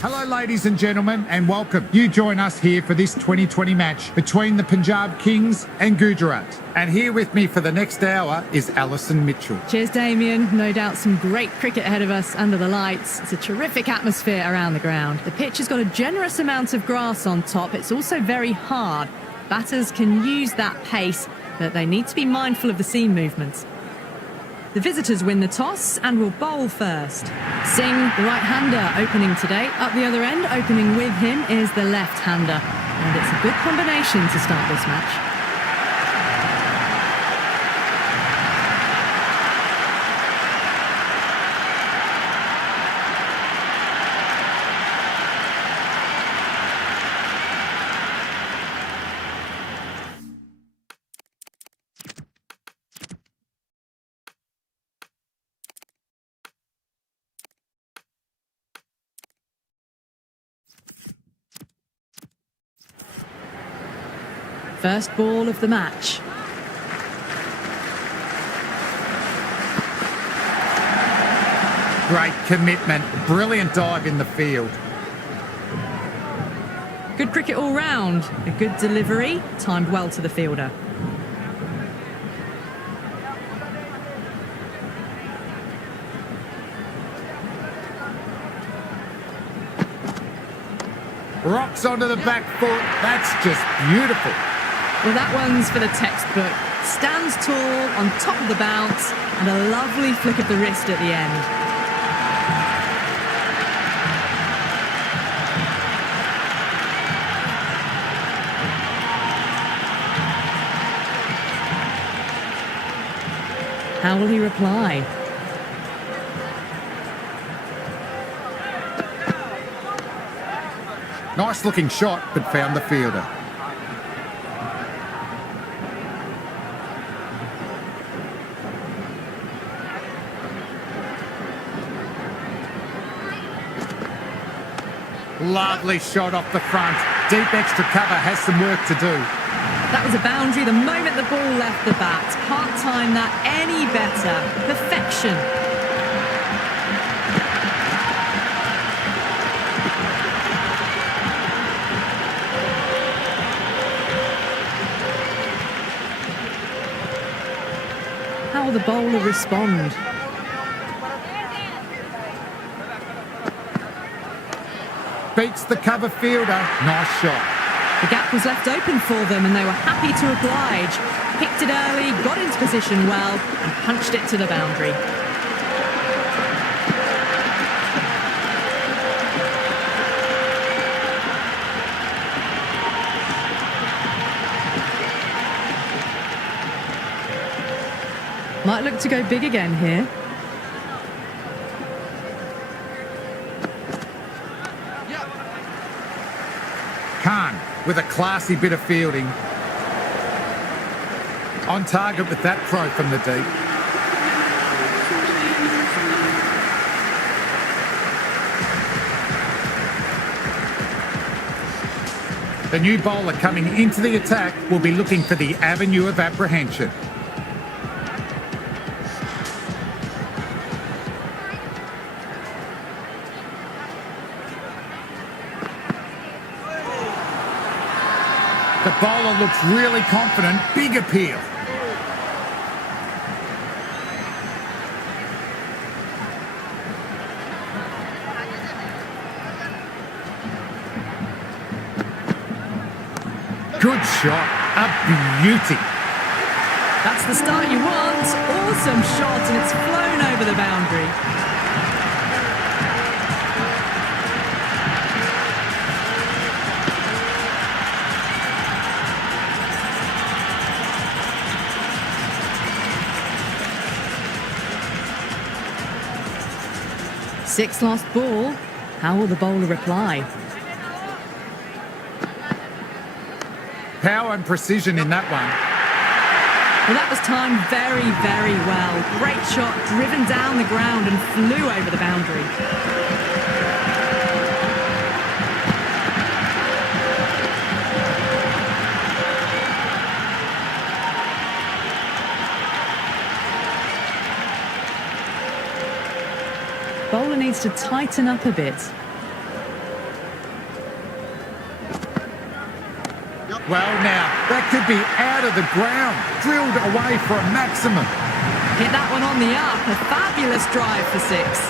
Hello ladies and gentlemen and welcome. You join us here for this 2020 match between the Punjab Kings and Gujarat. And here with me for the next hour is Alison Mitchell. Cheers Damien, no doubt some great cricket ahead of us under the lights. It's a terrific atmosphere around the ground. The pitch has got a generous amount of grass on top. It's also very hard. Batters can use that pace, but they need to be mindful of the seam movements. The visitors win the toss and will bowl first. Singh, the right-hander, opening today. Up the other end, opening with him, is the left-hander. And it's a good combination to start this match. First ball of the match. Great commitment, brilliant dive in the field. Good cricket all round, a good delivery, timed well to the fielder. Rocks onto the back foot, that's just beautiful. Well, that one's for the textbook. Stands tall, on top of the bounce, and a lovely flick of the wrist at the end. How will he reply? Nice looking shot, but found the fielder. Lovely shot off the front. Deep extra cover, has some work to do. That was a boundary the moment the ball left the bat. Can't time that any better. Perfection. How will the bowler respond? Beats the cover fielder. Nice shot. The gap was left open for them and they were happy to oblige. Picked it early, got into position well and punched it to the boundary. Might look to go big again here. Khan with a classy bit of fielding. On target with that throw from the deep. The new bowler coming into the attack will be looking for the avenue of apprehension. The bowler looks really confident, big appeal. Good shot, a beauty. That's the start you want. Awesome shot and it's flown over the boundary. Sixth last ball. How will the bowler reply? Power and precision in that one. Well, that was timed very, very well. Great shot, driven down the ground and flew over the boundary. Bowler needs to tighten up a bit. Well now, that could be out of the ground, drilled away for a maximum. Hit that one on the up. A fabulous drive for six.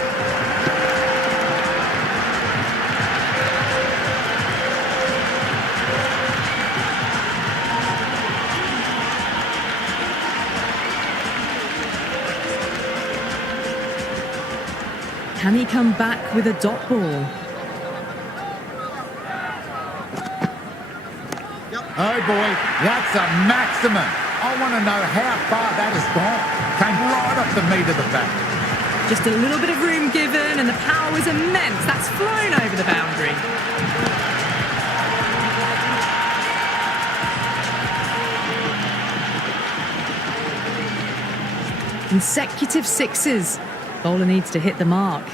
Can he come back with a dot ball? Oh boy, that's a maximum. I want to know how far that has gone. Came right off the meat of the bat. Just a little bit of room given and the power was immense. That's flown over the boundary. Consecutive sixes. Bowler needs to hit the mark.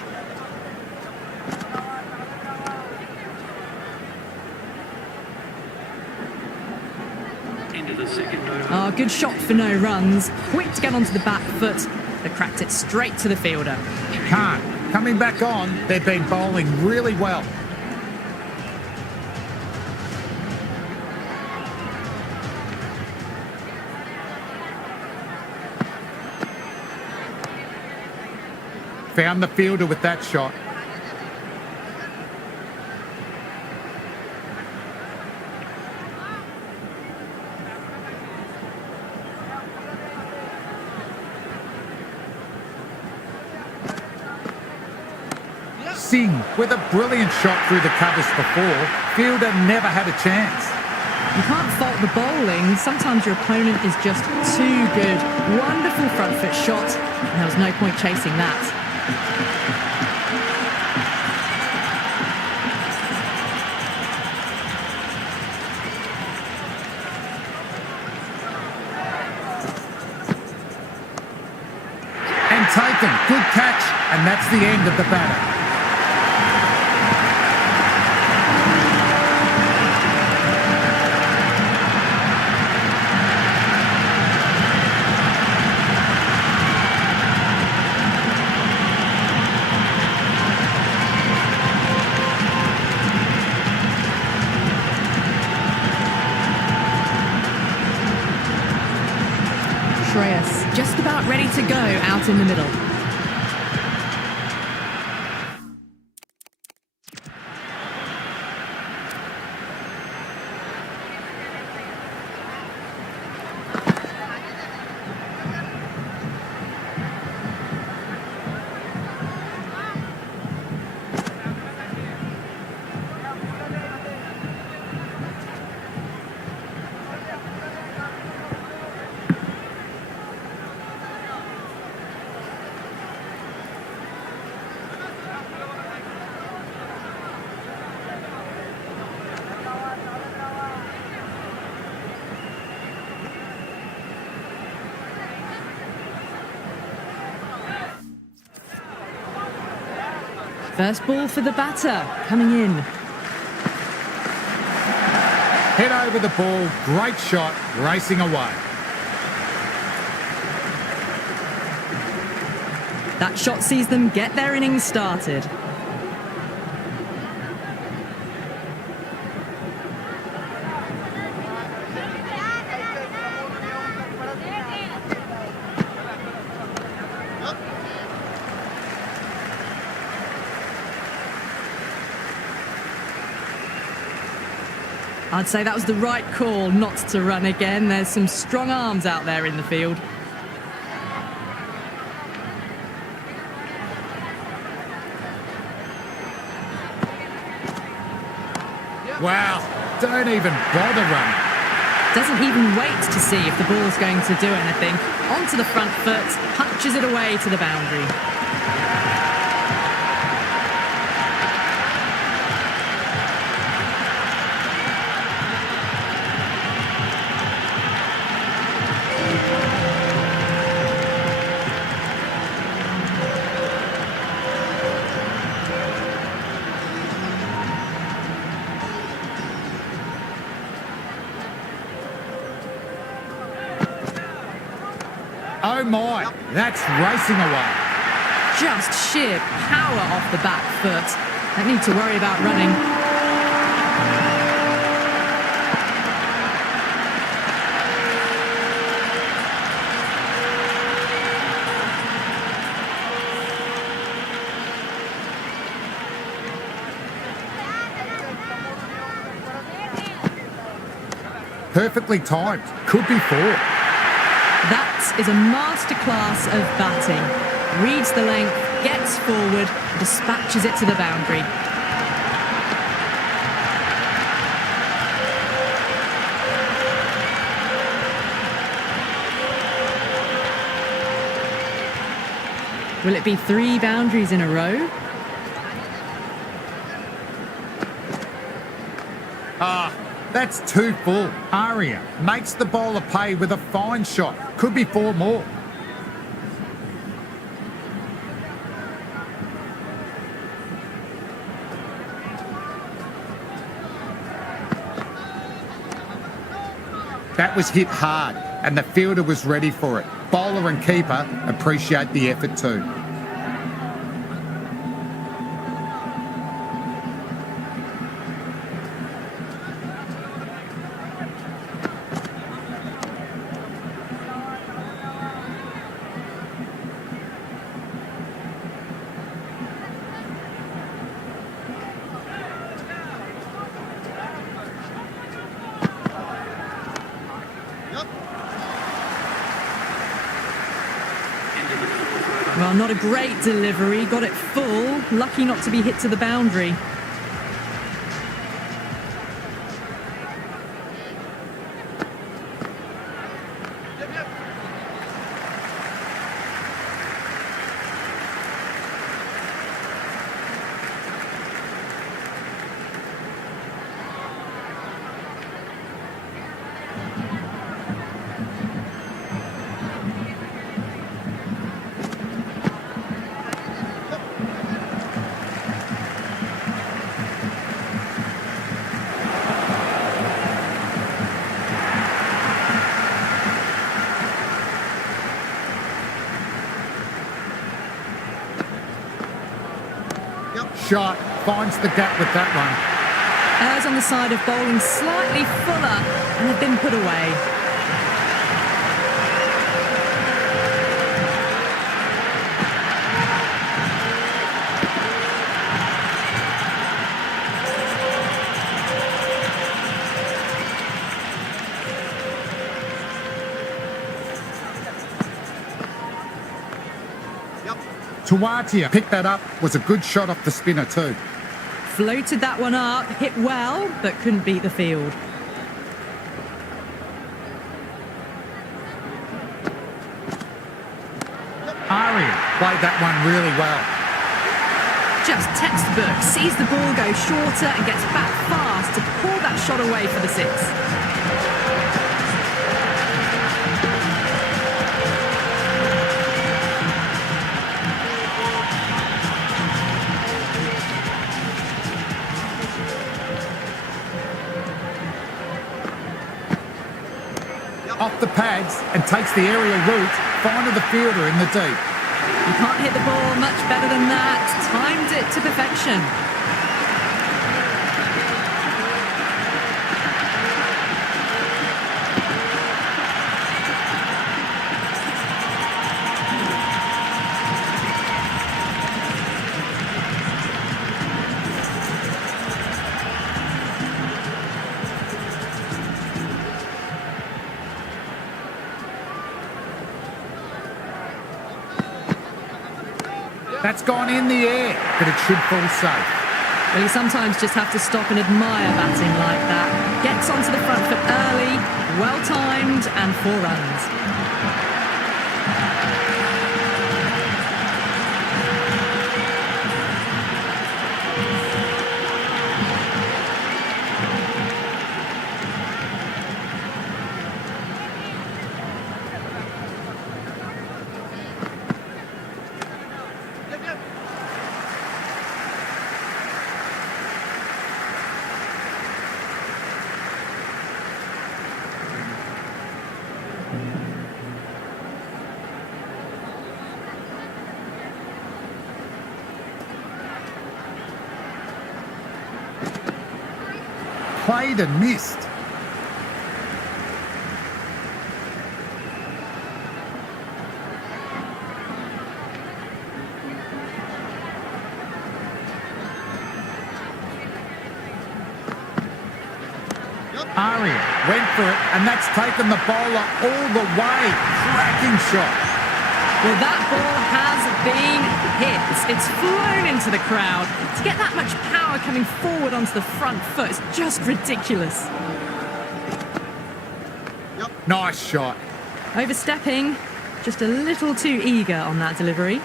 Oh, good shot for no runs. Quick to get onto the back foot. They cracked it straight to the fielder. Can't. Coming back on, they've been bowling really well. Found the fielder with that shot. Singh with a brilliant shot through the covers before. Fielder never had a chance. You can't fault the bowling. Sometimes your opponent is just too good. Wonderful front foot shot. And there was no point chasing that. And taken. Good catch. And that's the end of the batter. Just about ready to go out in the middle. First ball for the batter, coming in. Hit over the ball, great shot, racing away. That shot sees them get their innings started. I'd say that was the right call not to run again. There's some strong arms out there in the field. Wow, don't even bother running. Doesn't even wait to see if the ball's going to do anything. Onto the front foot, punches it away to the boundary. Oh my, that's racing away. Just sheer power off the back foot. Don't need to worry about running. Perfectly timed. Could be 4. That is a masterclass of batting. Reads the length, gets forward, dispatches it to the boundary. Will it be 3 boundaries in a row? That's too full. Aria makes the bowler pay with a fine shot. Could be 4 more. That was hit hard, and the fielder was ready for it. Bowler and keeper appreciate the effort too. Well, not a great delivery. Got it full. Lucky not to be hit to the boundary. Shot, finds the gap with that one. Errs on the side of bowling slightly fuller and have been put away. Tawatia picked that up, was a good shot off the spinner too. Floated that one up, hit well, but couldn't beat the field. Aria played that one really well. Just textbook, sees the ball go shorter and gets back fast to pull that shot away for the 6. Off the pads and takes the aerial route, finding the fielder in the deep. You can't hit the ball much better than that. Timed it to perfection. That's gone in the air, but it should fall safe. Well, you sometimes just have to stop and admire batting like that. Gets onto the front foot early, well timed, and 4 runs. Played and missed. Aria went for it, and that's taken the bowler all the way. Cracking shot. Well, that ball has been hit. It's flown into the crowd. To get that much power coming forward onto the front foot is just ridiculous. Nice shot. Overstepping, just a little too eager on that delivery.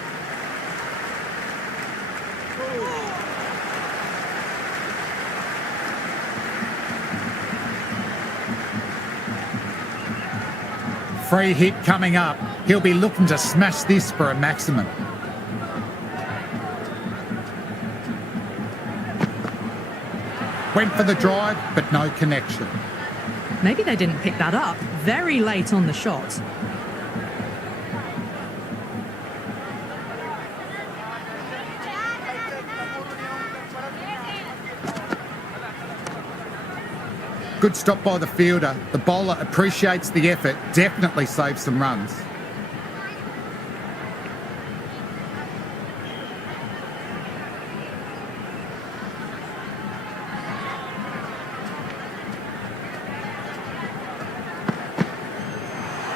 Free hit coming up. He'll be looking to smash this for a maximum. Went for the drive, but no connection. Maybe they didn't pick that up very late on the shot. Good stop by the fielder. The bowler appreciates the effort, definitely saves some runs.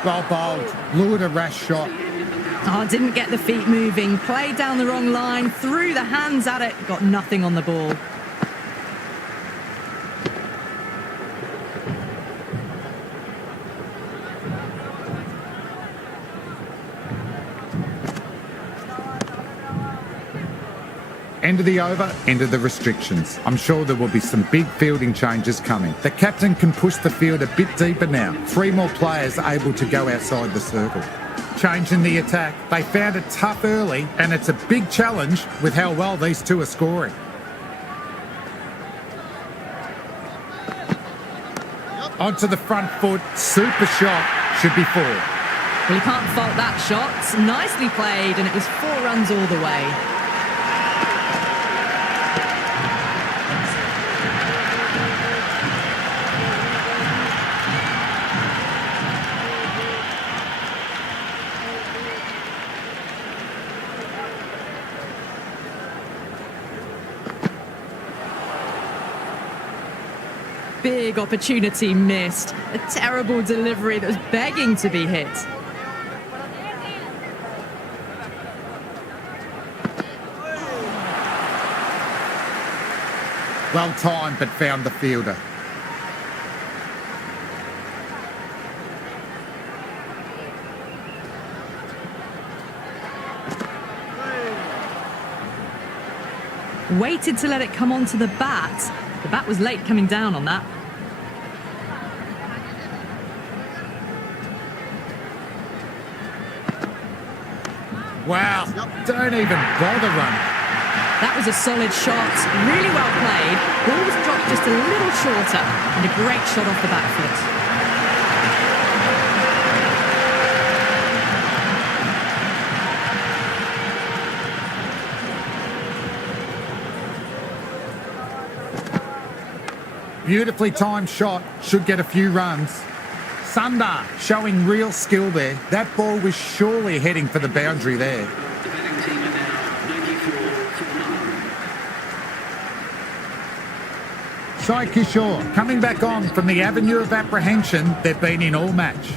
Well bowled, lured a rash shot. Oh, didn't get the feet moving, played down the wrong line, threw the hands at it, got nothing on the ball. End of the over, end of the restrictions. I'm sure there will be some big fielding changes coming. The captain can push the field a bit deeper now. 3 more players able to go outside the circle. Changing the attack. They found it tough early, and it's a big challenge with how well these two are scoring. Onto the front foot, super shot, should be 4. Well, you can't fault that shot. Nicely played, and it was 4 runs all the way. Big opportunity missed. A terrible delivery that was begging to be hit. Well timed, but found the fielder. Waited to let it come onto the bat. The bat was late coming down on that. Wow, don't even bother running. That was a solid shot, really well played. Ball was dropped just a little shorter, and a great shot off the back foot. Beautifully timed shot, should get a few runs. Sundar showing real skill there. That ball was surely heading for the boundary there. Sai Kishore coming back on from the avenue of apprehension they've been in all match.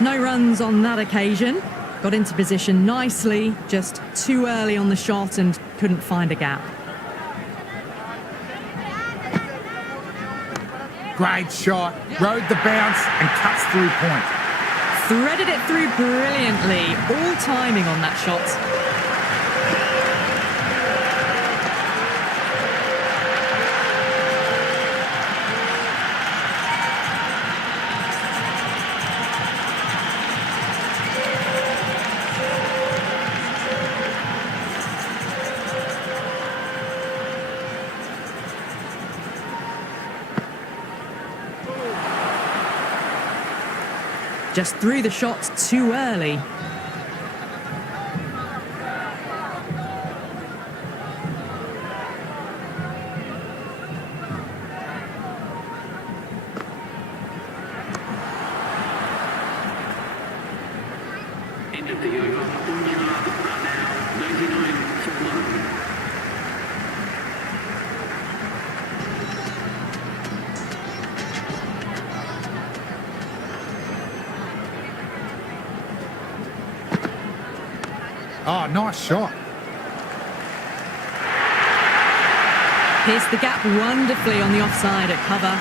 No runs on that occasion. Got into position nicely, just too early on the shot and couldn't find a gap. Great shot, rode the bounce and cuts through point. Threaded it through brilliantly, all timing on that shot. Just threw the shot too early. End of the over. On yard, run now, 99 for 1. Oh, nice shot. Pierced the gap wonderfully on the offside at cover.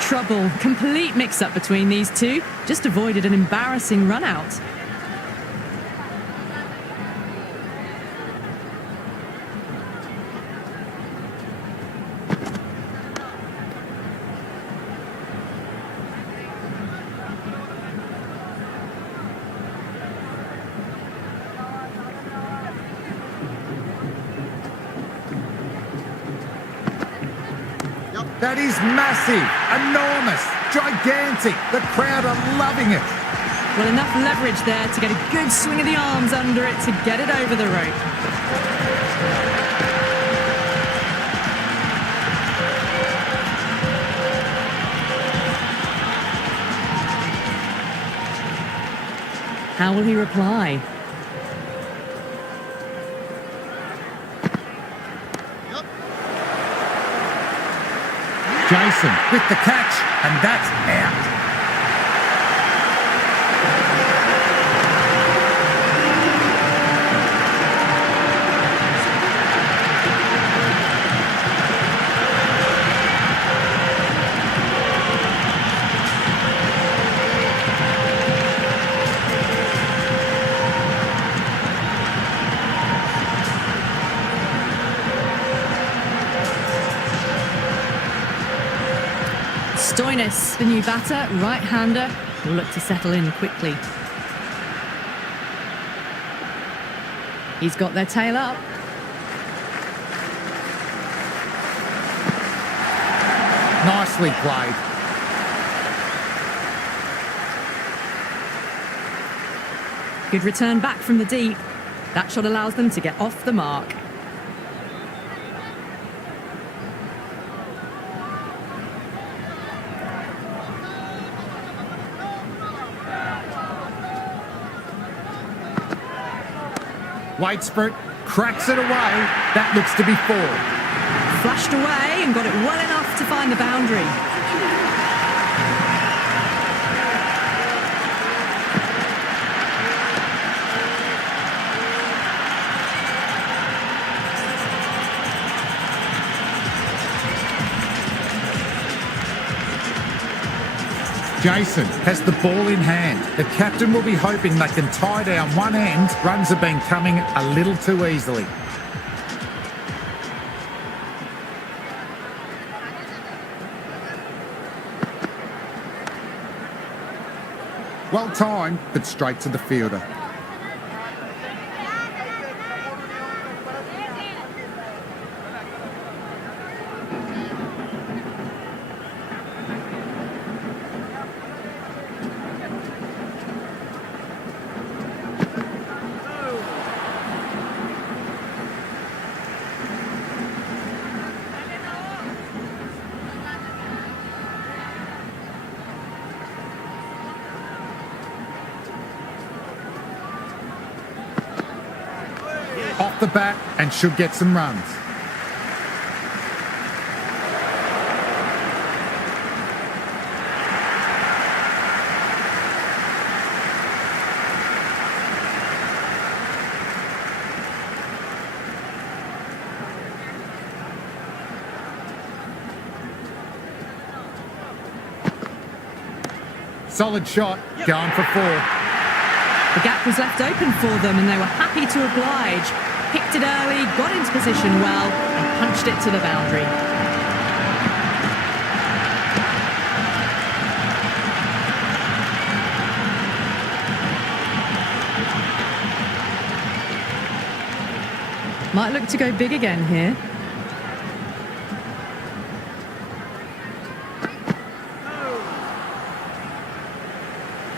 Trouble, complete mix-up between these two. Just avoided an embarrassing run-out. That is massive, enormous, gigantic. The crowd are loving it. Well, enough leverage there to get a good swing of the arms under it to get it over the rope. How will he reply? Jason with the catch, and that's out. Stoinis, the new batter, right-hander, will look to settle in quickly. He's got their tail up. Nicely played. Good return back from the deep. That shot allows them to get off the mark. Waits for it, cracks it away. That looks to be 4. Flashed away and got it well enough to find the boundary. Jason has the ball in hand. The captain will be hoping they can tie down one end. Runs have been coming a little too easily. Well timed, but straight to the fielder. Off the bat and should get some runs. Solid shot, going for 4. The gap was left open for them and they were happy to oblige. Picked it early, got into position well and punched it to the boundary. Might look to go big again here.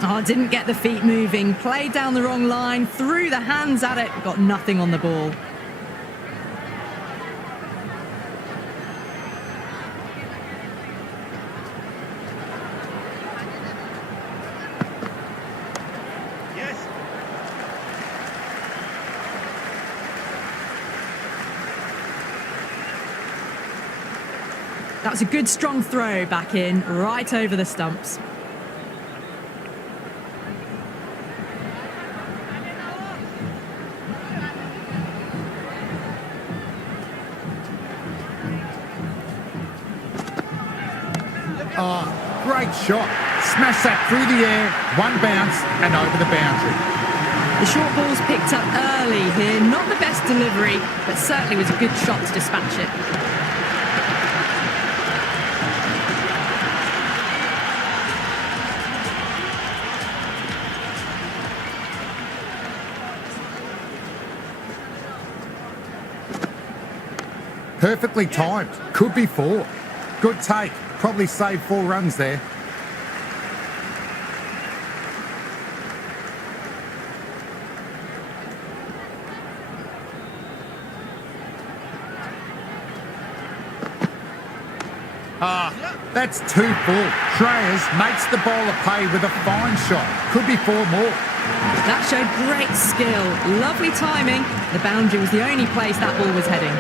Oh, didn't get the feet moving. Played down the wrong line, threw the hands at it, got nothing on the ball. That was a good strong throw back in, right over the stumps. Oh, great shot. Smash that through the air, one bounce and over the boundary. The short ball's picked up early here. Not the best delivery, but certainly was a good shot to dispatch it. Perfectly timed. Could be 4. Good take. Probably saved 4 runs there. That's 2 full. Shreyas makes the bowler pay with a fine shot. Could be 4 more. That showed great skill. Lovely timing. The boundary was the only place that ball was heading.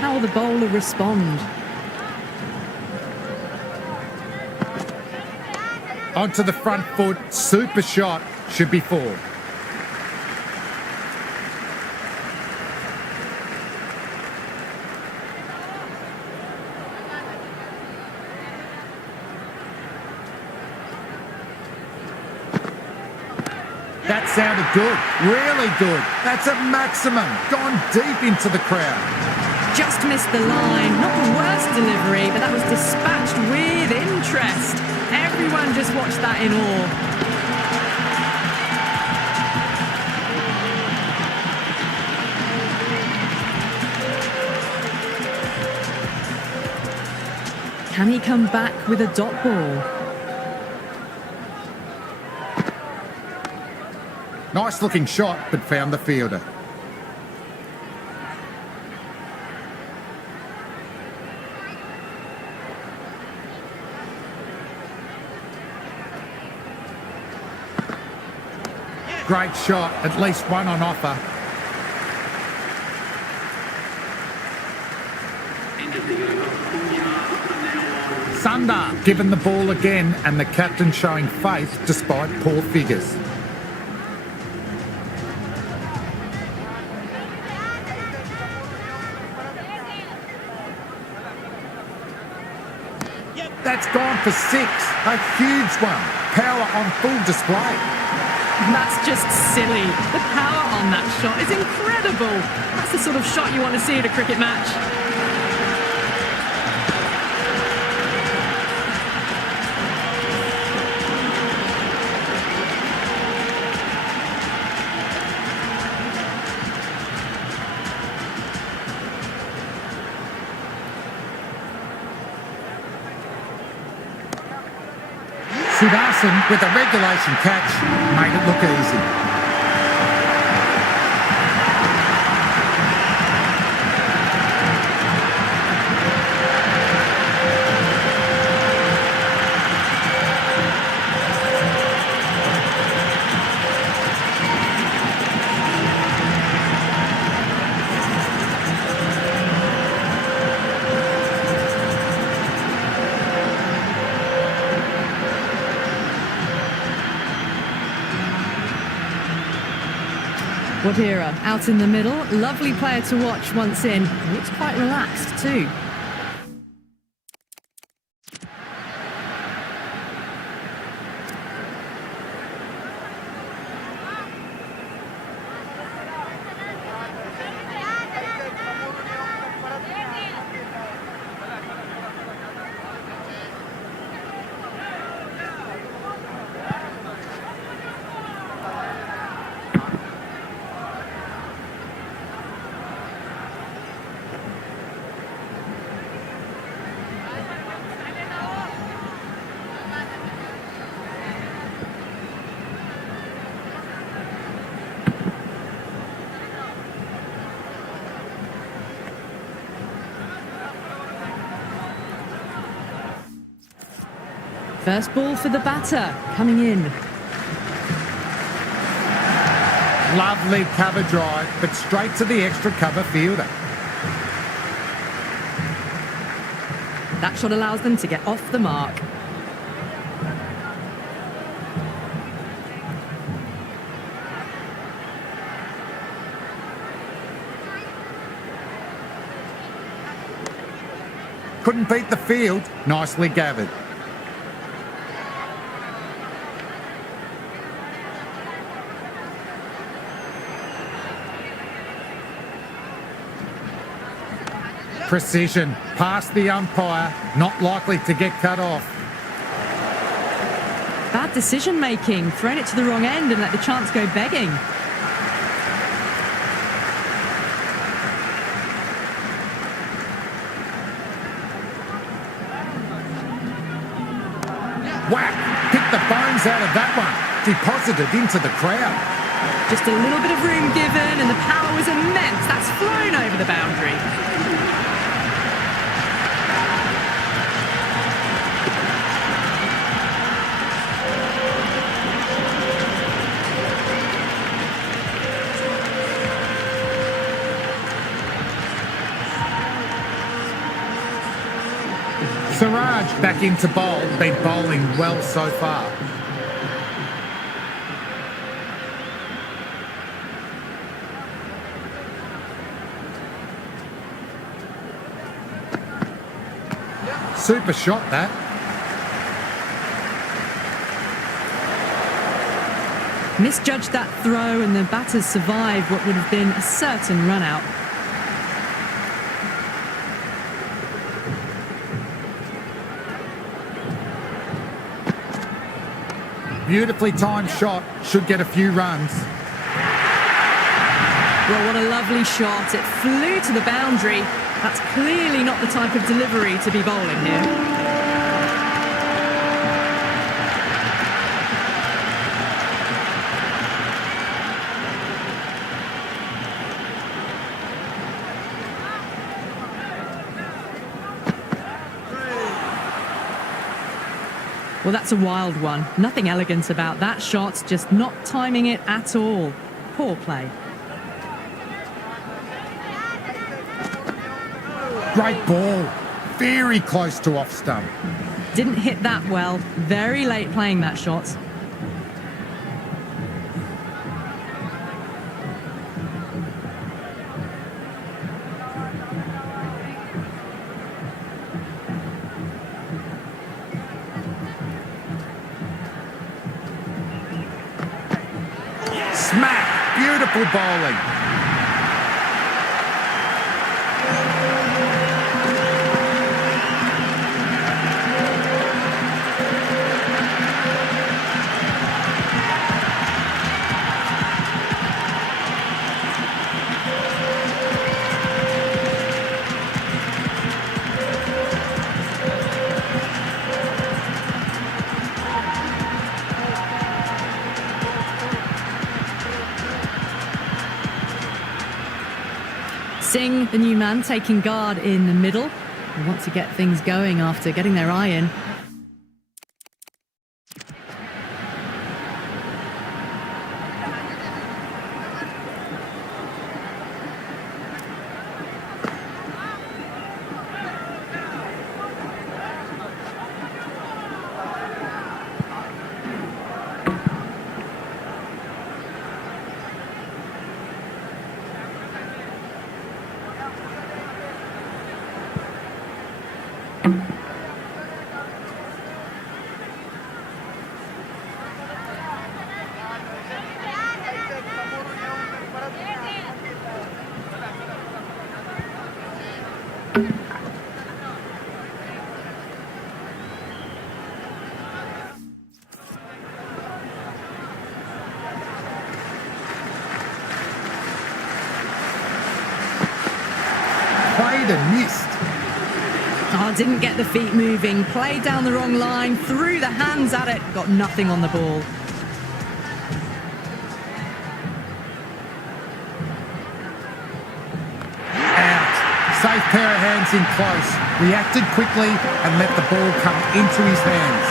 How will the bowler respond? Onto the front foot. Super shot. Should be 4. That sounded good, really good. That's a maximum, gone deep into the crowd. Just missed the line. Not the worst delivery, but that was dispatched with interest. Everyone just watched that in awe. Can he come back with a dot ball? Nice looking shot, but found the fielder. Great shot, at least one on offer. Sundar given the ball again and the captain showing faith despite poor figures. That's gone for 6. A huge one. Power on full display. That's just silly. The power on that shot is incredible. That's the sort of shot you want to see at a cricket match. Siddharthan with a regulation catch made it look easy. Wadhera out in the middle. Lovely player to watch once in. Looks quite relaxed too. First ball for the batter, coming in. Lovely cover drive, but straight to the extra cover fielder. That shot allows them to get off the mark. Couldn't beat the field. Nicely gathered. Precision, past the umpire, not likely to get cut off. Bad decision making, thrown it to the wrong end and let the chance go begging. Whack! Picked the bones out of that one. Deposited into the crowd. Just a little bit of room given and the power was immense. That's flown over the boundary. Siraj back into bowl, been bowling well so far. Super shot that. Misjudged that throw and the batters survived what would have been a certain run out. Beautifully timed shot, should get a few runs. Well, what a lovely shot. It flew to the boundary. That's clearly not the type of delivery to be bowling here. Well, that's a wild one. Nothing elegant about that shot, just not timing it at all. Poor play. Great ball. Very close to off stump. Didn't hit that well. Very late playing that shot. Smack! Beautiful bowling. Singh, the new man, taking guard in the middle. They want to get things going after getting their eye in. Played and missed. Oh, didn't get the feet moving. Played down the wrong line, threw the hands at it, got nothing on the ball. Out. Safe pair of hands in close. Reacted quickly and let the ball come into his hands.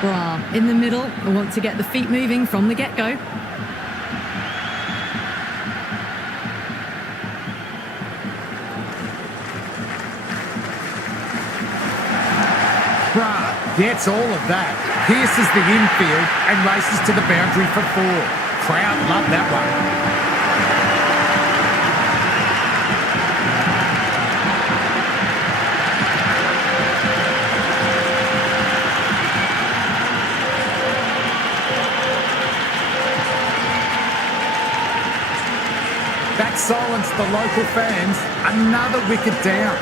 Bra in the middle. I want to get the feet moving from the get-go. Gets all of that, pierces the infield and races to the boundary for 4. Crowd love that one. That silenced the local fans. Another wicket down.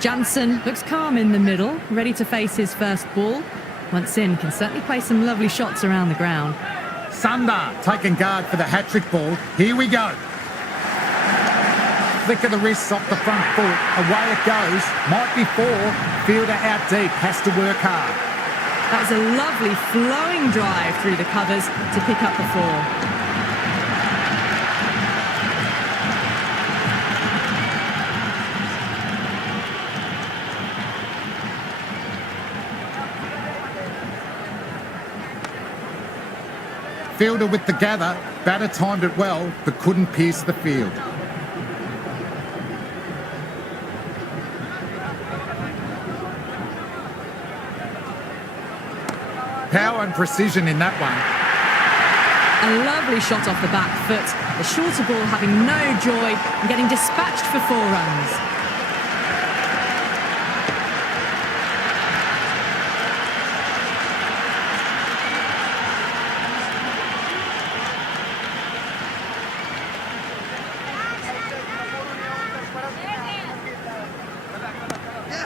Jansen looks calm in the middle, ready to face his first ball. Once in, can certainly play some lovely shots around the ground. Sundar taking guard for the hat-trick ball. Here we go. Flick of the wrists off the front foot. Away it goes. Might be 4. Fielder out deep. Has to work hard. That was a lovely flowing drive through the covers to pick up the 4. Fielder with the gather. Batter timed it well, but couldn't pierce the field. Power and precision in that one. A lovely shot off the back foot. The shorter ball having no joy and getting dispatched for 4 runs.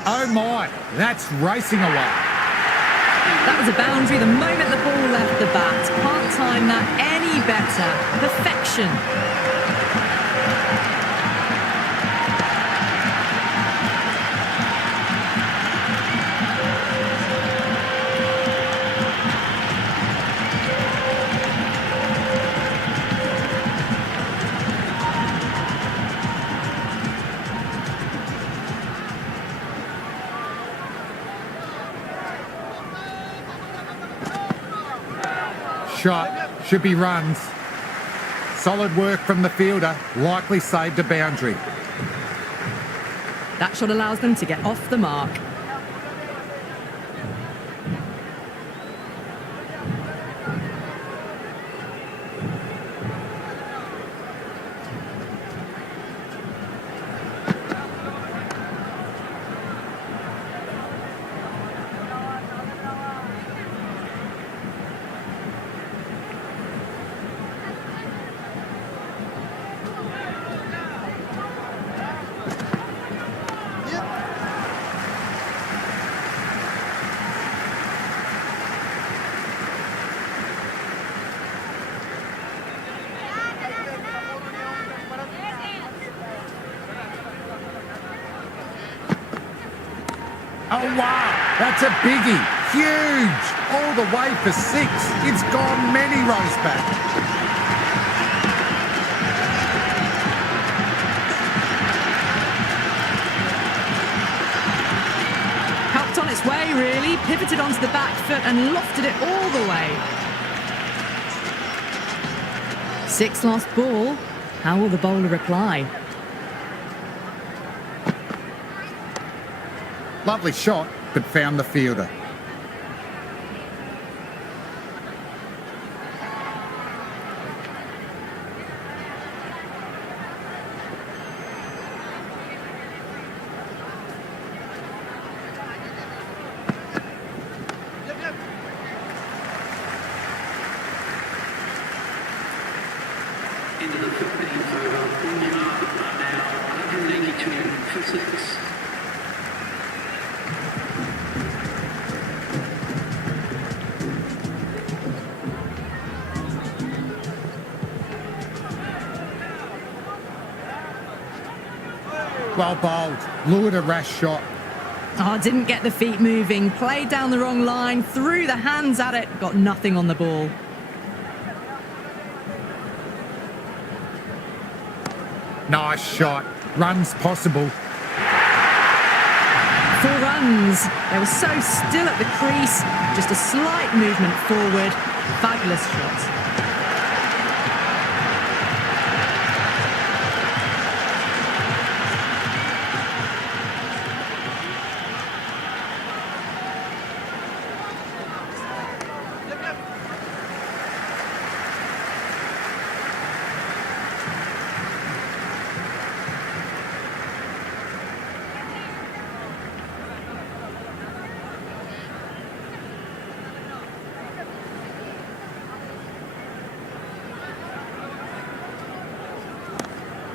Oh my, that's racing away. That was a boundary the moment the ball left the bat. Can't time that any better. Perfection. Shot, should be runs. Solid work from the fielder, likely saved a boundary. That shot allows them to get off the mark. Oh wow, that's a biggie. Huge. All the way for 6. It's gone many rows back. Helped on its way, really. Pivoted onto the back foot and lofted it all the way. 6 lost ball. How will the bowler reply? Lovely shot, but found the fielder. Into the 15th over, 1 yard. Well bowled. Lured a rash shot. Oh, didn't get the feet moving, played down the wrong line, threw the hands at it, got nothing on the ball. Nice shot. Runs possible. 4 runs. They were so still at the crease, just a slight movement forward. Fabulous shot.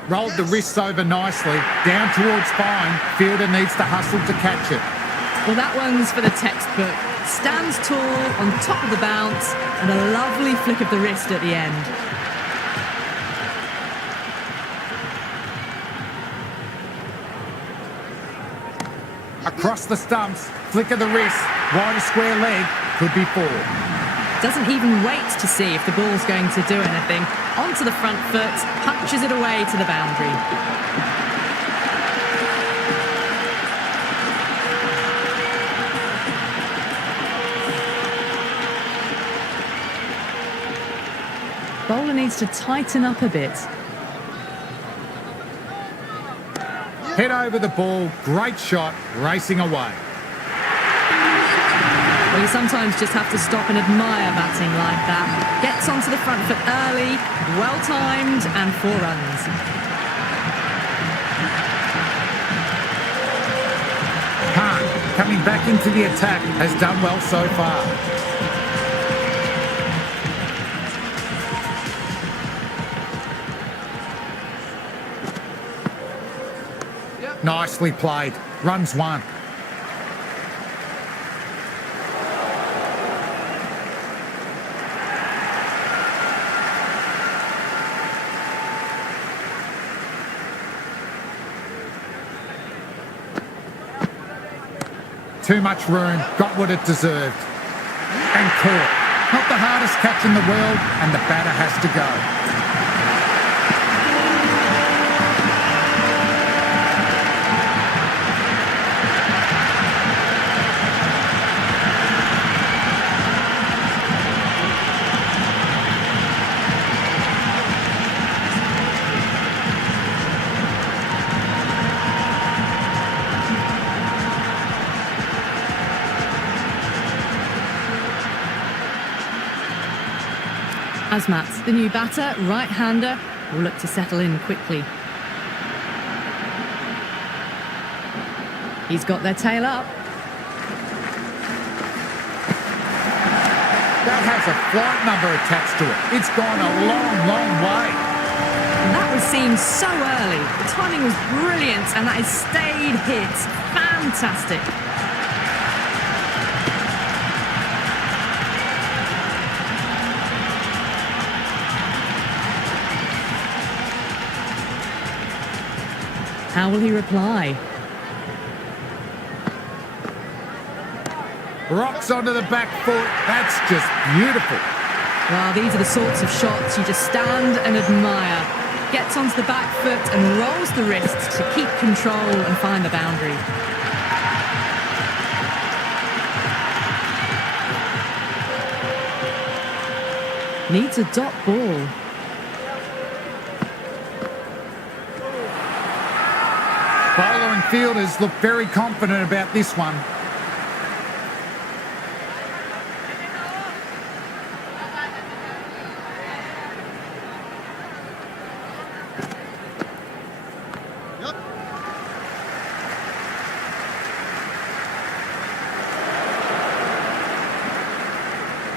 Rolled the wrists over nicely. Down towards fine. Fielder needs to hustle to catch it. Well, that one's for the textbook. Stands tall on top of the bounce and a lovely flick of the wrist at the end. Across the stumps. Flick of the wrist. Wide square leg. Could be 4. Doesn't even wait to see if the ball's going to do anything. Onto the front foot, punches it away to the boundary. Bowler needs to tighten up a bit. Head over the ball. Great shot. Racing away. Well, you sometimes just have to stop and admire batting like that. Gets onto the front foot early, well-timed, and 4 runs. Khan, coming back into the attack, has done well so far. Nicely played. Runs 1. Too much room, got what it deserved. And caught. Not the hardest catch in the world, and the batter has to go. Asmat, the new batter, right-hander, will look to settle in quickly. He's got their tail up. That has a flight number attached to it. It's gone a long, long way. That was seen so early. The timing was brilliant, and that is stayed hit. Fantastic. How will he reply? Rocks onto the back foot. That's just beautiful. Well, these are the sorts of shots you just stand and admire. Gets onto the back foot and rolls the wrist to keep control and find the boundary. Needs a dot ball. Bowler and fielders look very confident about this one.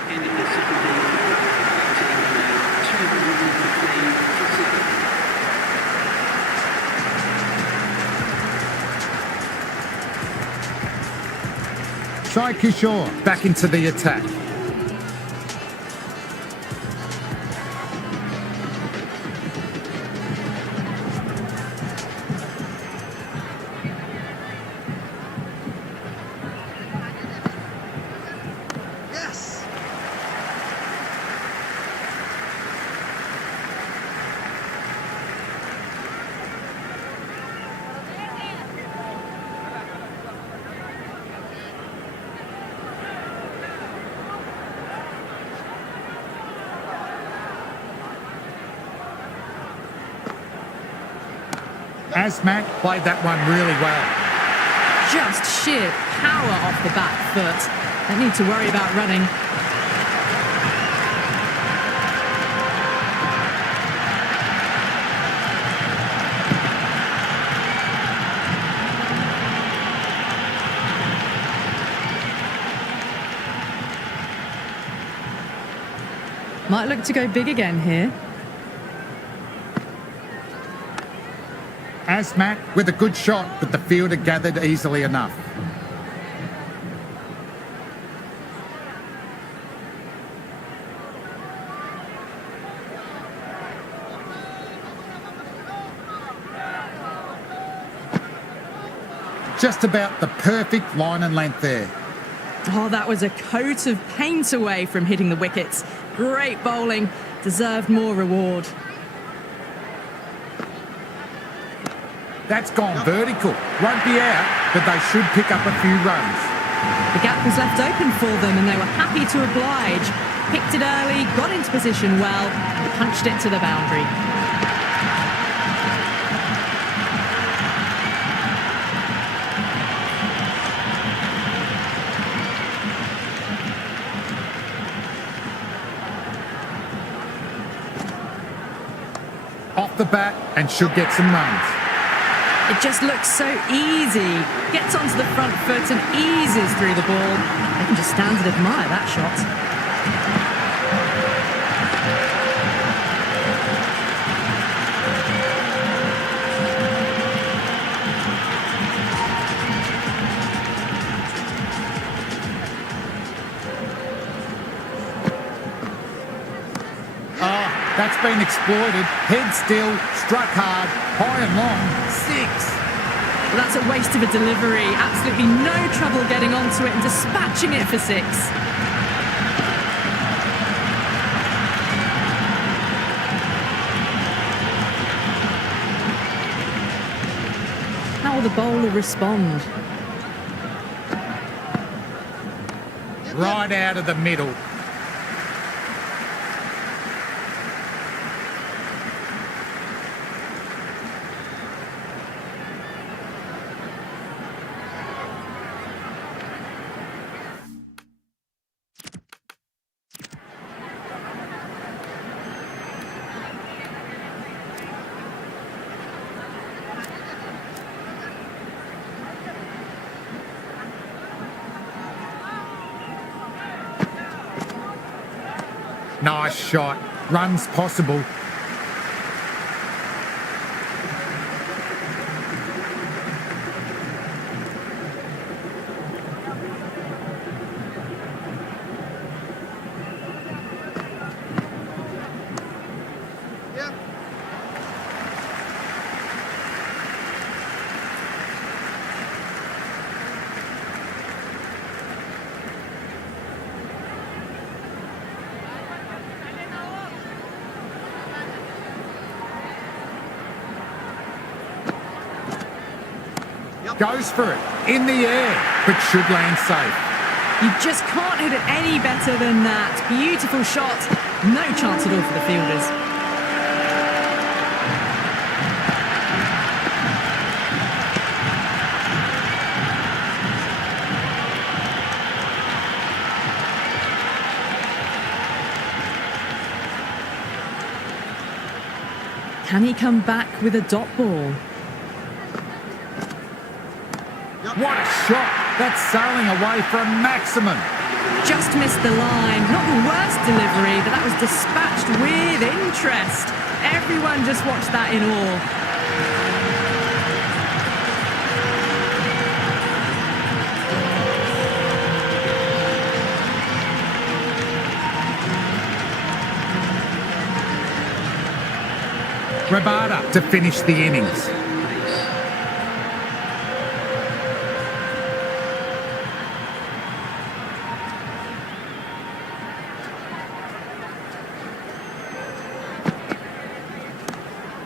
End of the second innings, batting 215 for 7. Sai Kishore back into the attack. Asmat played that one really well. Just sheer power off the back foot. Don't need to worry about running. Might look to go big again here. Asmat with a good shot, but the fielder gathered easily enough. Just about the perfect line and length there. Oh, that was a coat of paint away from hitting the wickets. Great bowling. Deserved more reward. That's gone vertical. Won't be out, but they should pick up a few runs. The gap was left open for them and they were happy to oblige. Picked it early, got into position well, and punched it to the boundary. Off the bat and should get some runs. It just looks so easy. Gets onto the front foot and eases through the ball. They can just stand and admire that shot. That's been exploited. Head still, struck hard, high and long, 6. Well, that's a waste of a delivery. Absolutely no trouble getting onto it and dispatching it for 6. How will the bowler respond? Right out of the middle. Nice shot. Runs possible. Goes for it, in the air, but should land safe. You just can't hit it any better than that. Beautiful shot. No chance at all for the fielders. Can he come back with a dot ball? What a shot! That's sailing away for a maximum. Just missed the line. Not the worst delivery, but that was dispatched with interest. Everyone just watched that in awe. Rabada to finish the innings.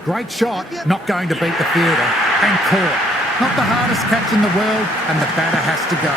Great shot, not going to beat the fielder, and caught. Not the hardest catch in the world, and the batter has to go.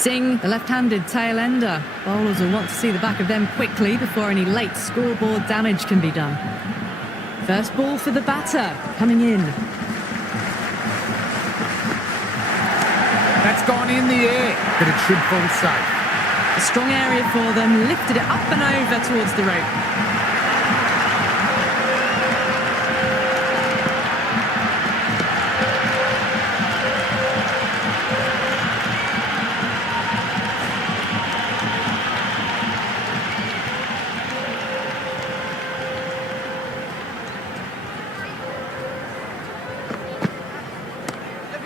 Singh, the left-handed tail-ender. Bowlers will want to see the back of them quickly before any late scoreboard damage can be done. First ball for the batter, coming in. That's gone in the air, but it should fall safe. A strong area for them, lifted it up and over towards the rope.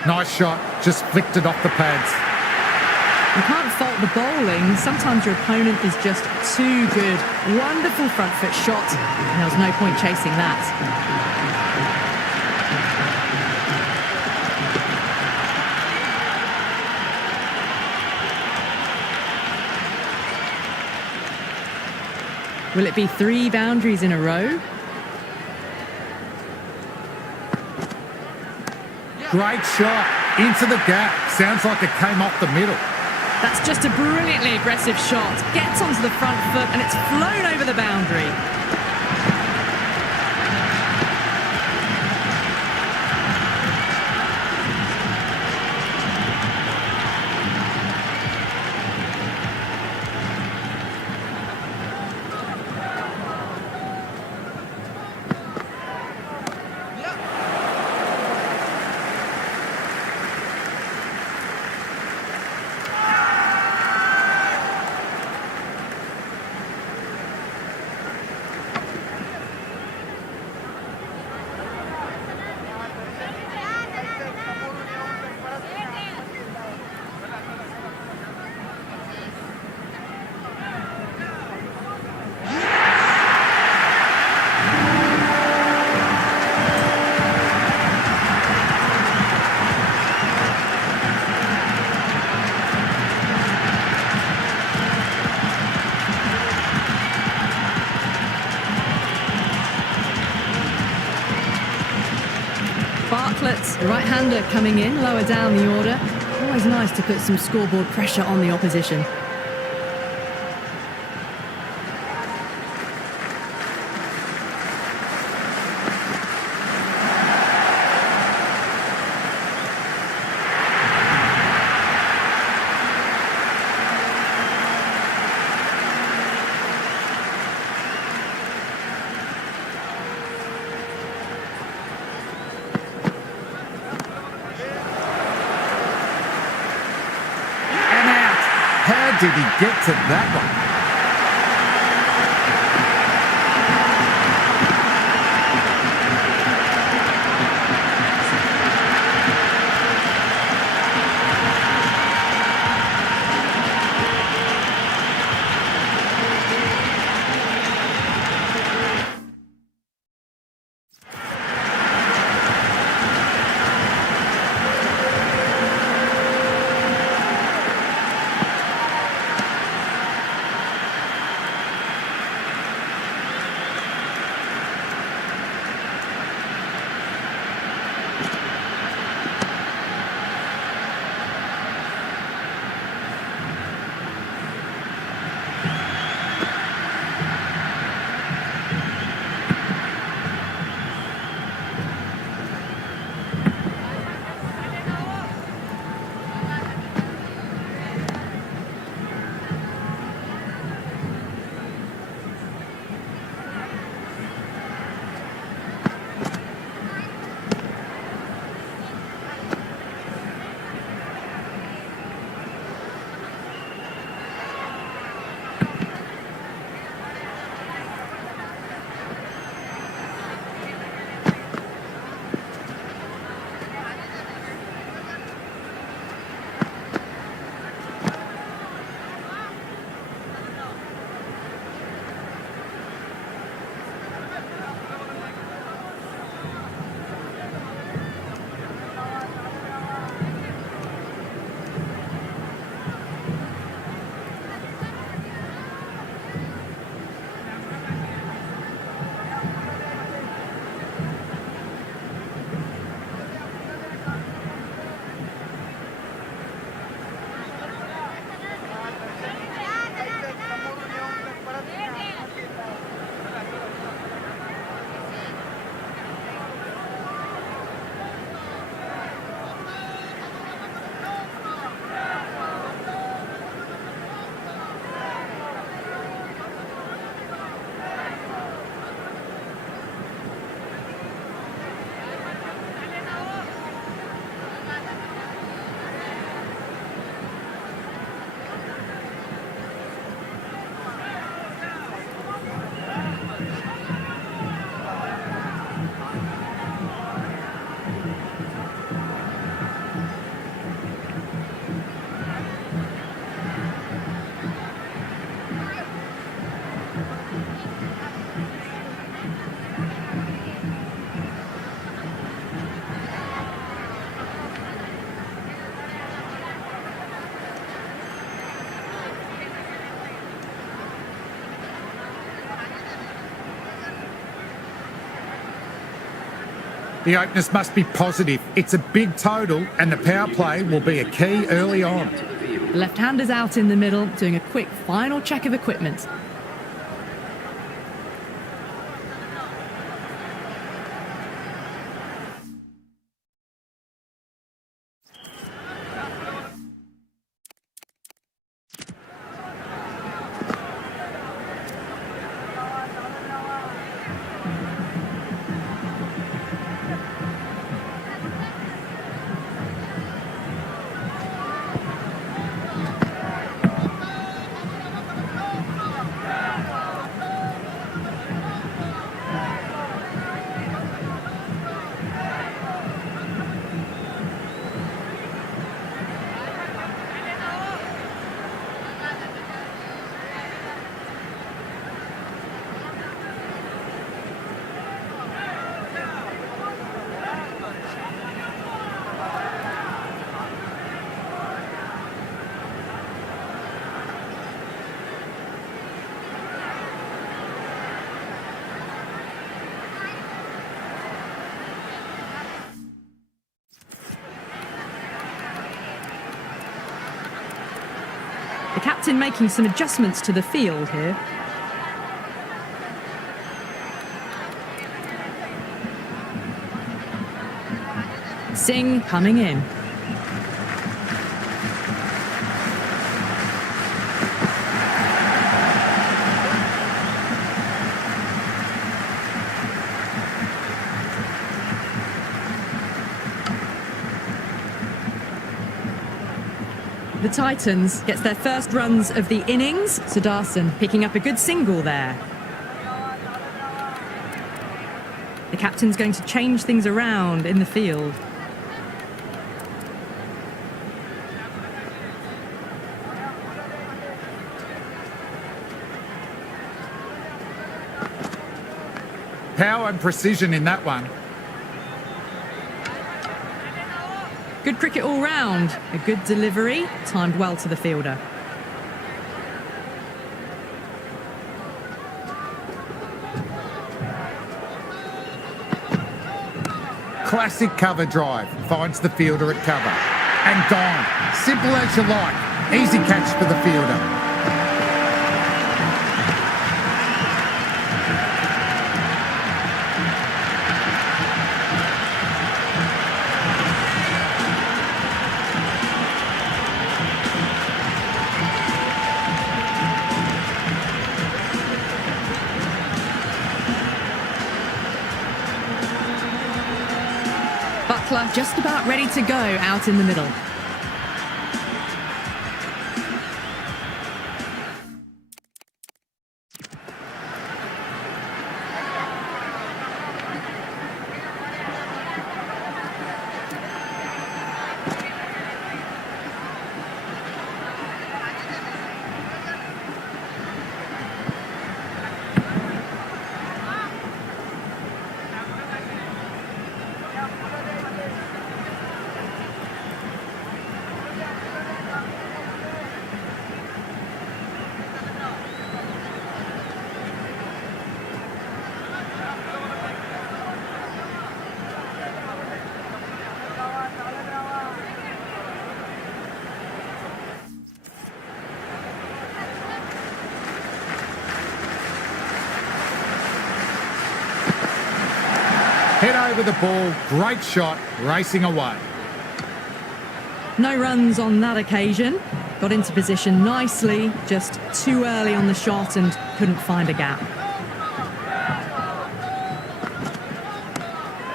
Nice shot, just flicked it off the pads. You can't fault the bowling. Sometimes your opponent is just too good. Wonderful front foot shot. And there was no point chasing that. Will it be 3 boundaries in a row? Great shot, into the gap. Sounds like it came off the middle. That's just a brilliantly aggressive shot. Gets onto the front foot and it's flown over the boundary. The right-hander coming in, lower down the order. Always nice to put some scoreboard pressure on the opposition. How did he get to that one? The openers must be positive. It's a big total and the power play will be a key early on. The left-hander's out in the middle, doing a quick final check of equipment. The captain making some adjustments to the field here. Singh coming in. The Titans gets their first runs of the innings. Sudarshan picking up a good single there. The captain's going to change things around in the field. Power and precision in that one. Good cricket all round. A good delivery, timed well to the fielder. Classic cover drive. Finds the fielder at cover. And gone. Simple as you like. Easy catch for the fielder. Buckler just about ready to go out in the middle. Head over the ball, great shot, racing away. No runs on that occasion. Got into position nicely, just too early on the shot and couldn't find a gap.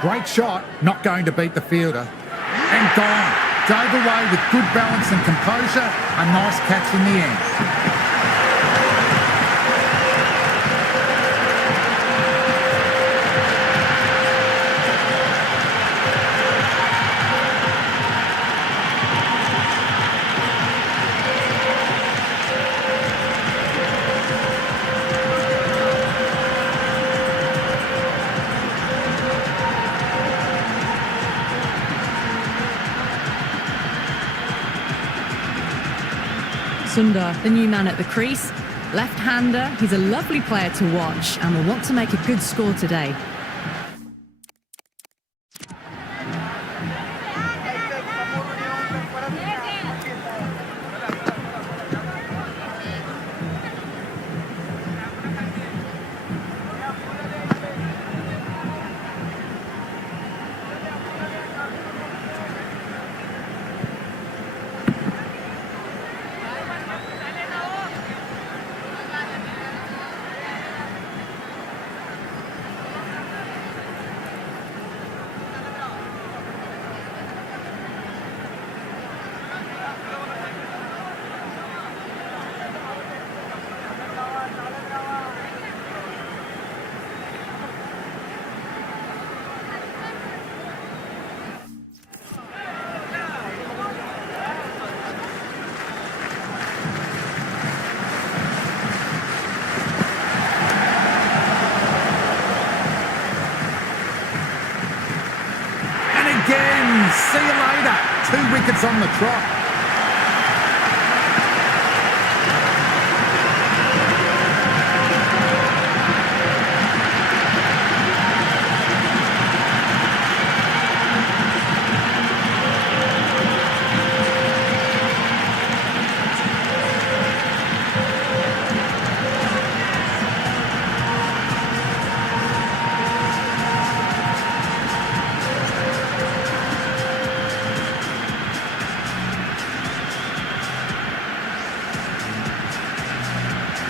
Great shot, not going to beat the fielder. And gone. Drove away with good balance and composure. A nice catch in the end. Sundar, the new man at the crease. Left-hander, he's a lovely player to watch and will want to make a good score today. again. See you later. 2 wickets on the trot.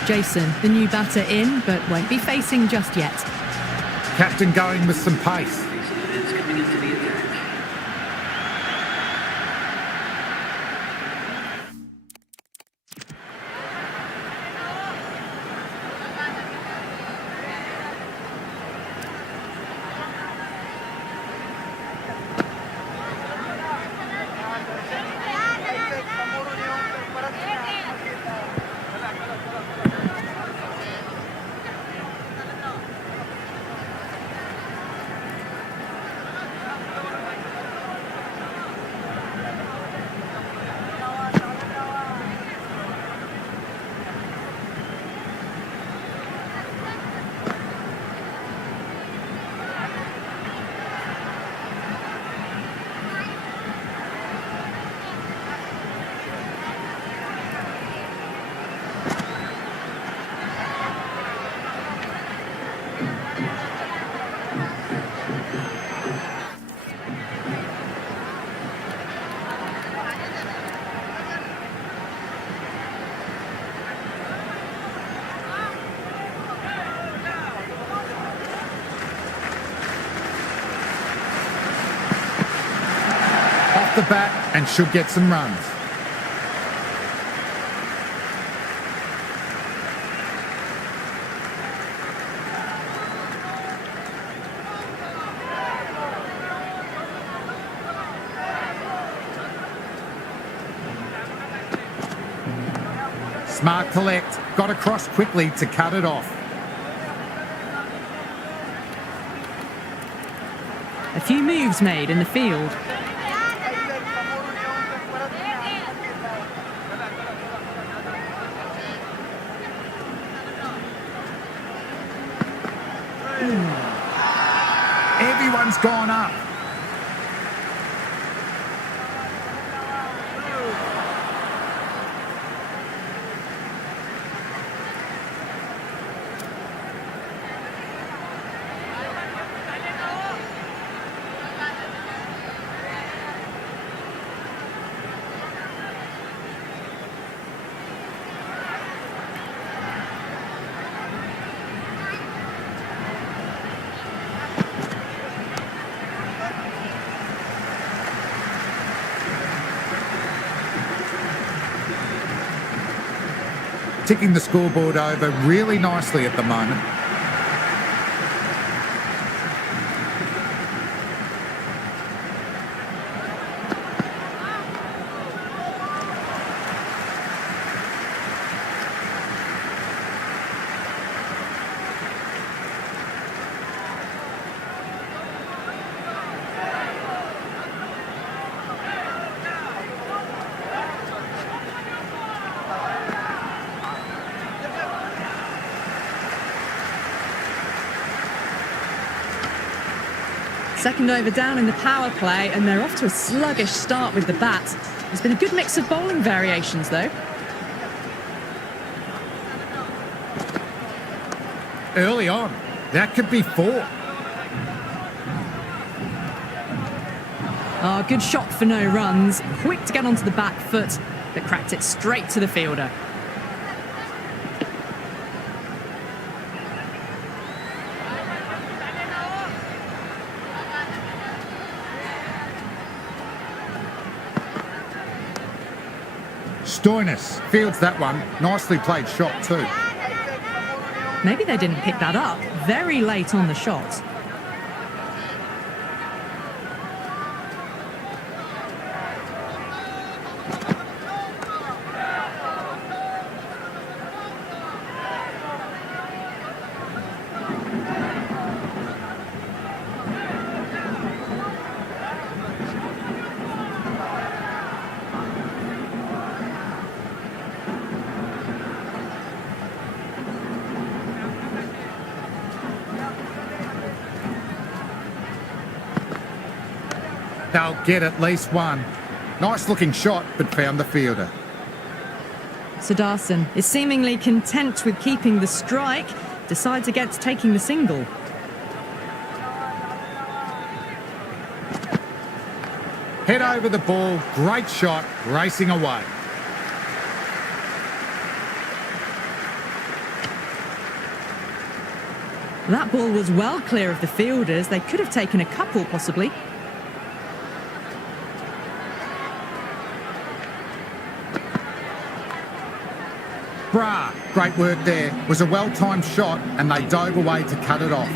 Jason, the new batter in, but won't be facing just yet. Captain going with some pace. It's coming into the attack. Off the bat and should get some runs. Smart collect, got across quickly to cut it off. A few moves made in the field. Everyone's gone up. Ticking the scoreboard over really nicely at the moment. Second over down in the power play, and they're off to a sluggish start with the bat. There's been a good mix of bowling variations, though. Early on, that could be 4. Ah, good shot for no runs. Quick to get onto the back foot, but cracked it straight to the fielder. Stoinis fields that one. Nicely played shot too. Maybe they didn't pick that up. Very late on the shot. They'll get at least one. Nice looking shot, but found the fielder. Sudarshan is seemingly content with keeping the strike, decides against taking the single. Head over the ball, great shot, racing away. That ball was well clear of the fielders. They could have taken a couple, possibly. Brah, great work there. Was a well-timed shot and they dove away to cut it off.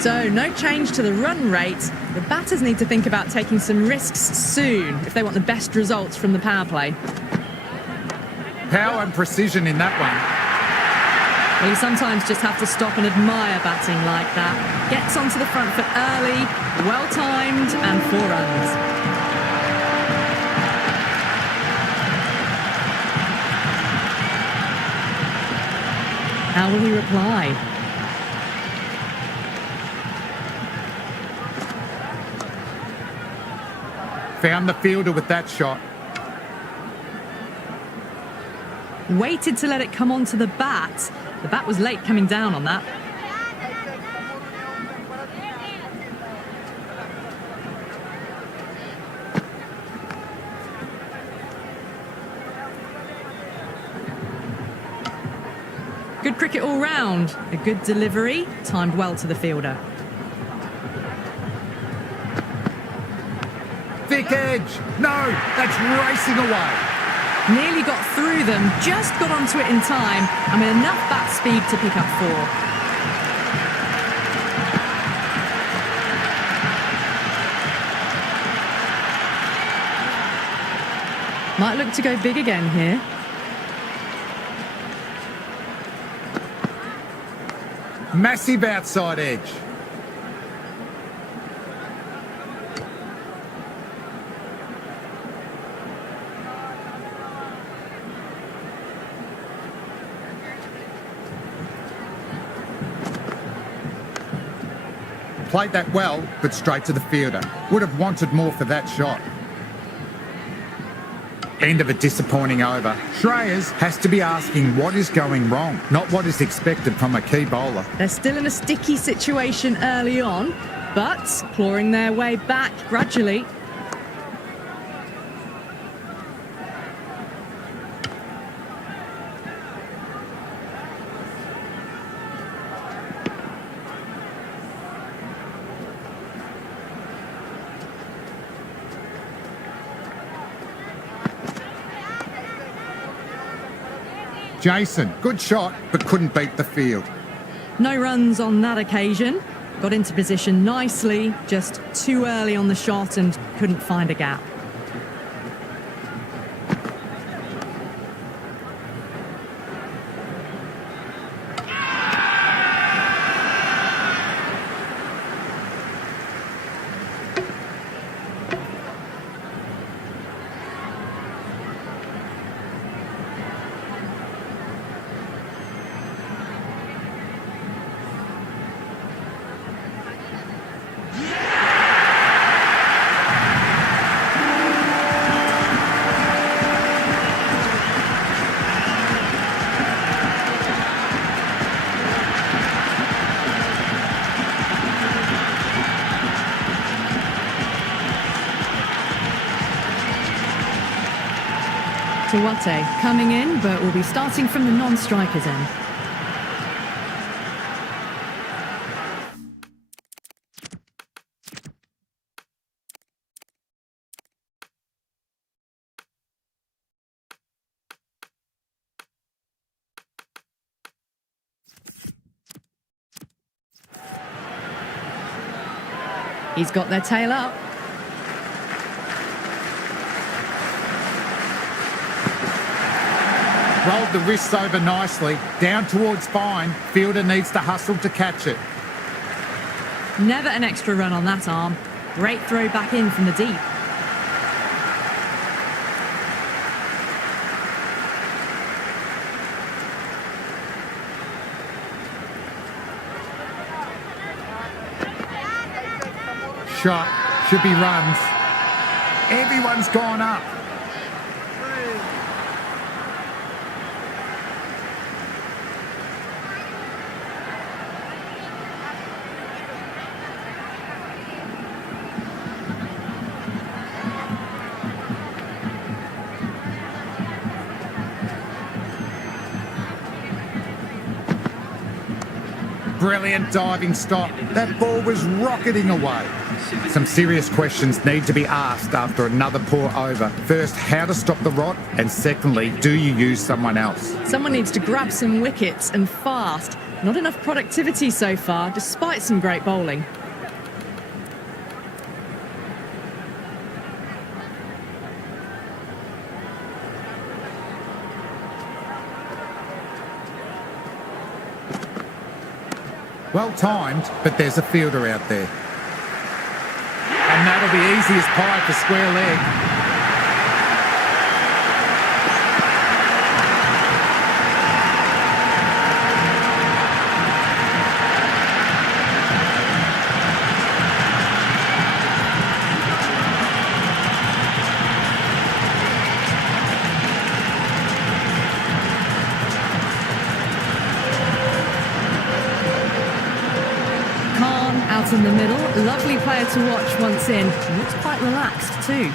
So, no change to the run rate. The batters need to think about taking some risks soon if they want the best results from the power play. Power and precision in that one. Well, you sometimes just have to stop and admire batting like that. Gets onto the front foot early, well-timed, and 4 runs. How will he reply? Found the fielder with that shot. Waited to let it come onto the bat. The bat was late coming down on that. Good cricket all round. A good delivery, timed well to the fielder. Thick edge. No, that's racing away. Nearly got through them, just got onto it in time, and with enough bat speed to pick up 4. Might look to go big again here. Massive outside edge. Played that well, but straight to the fielder. Would have wanted more for that shot. End of a disappointing over. Shreyas has to be asking what is going wrong, not what is expected from a key bowler. They're still in a sticky situation early on, but clawing their way back gradually. Jason, good shot, but couldn't beat the field. No runs on that occasion. Got into position nicely, just too early on the shot and couldn't find a gap. TATA coming in, but will be starting from the non-strikers end. He's got their tail up. Rolled the wrists over nicely, down towards fine. Fielder needs to hustle to catch it. Never an extra run on that arm. Great throw back in from the deep. Shot, Should be runs. Everyone's gone up. Brilliant diving stop. That ball was rocketing away. Some serious questions need to be asked after another poor over. First, how to stop the rot, and secondly, do you use someone else? Someone needs to grab some wickets and fast. Not enough productivity so far, despite some great bowling. Well timed, but there's a fielder out there. And that'll be easy as pie for square leg. Out in the middle, lovely player to watch once in. Looks quite relaxed too.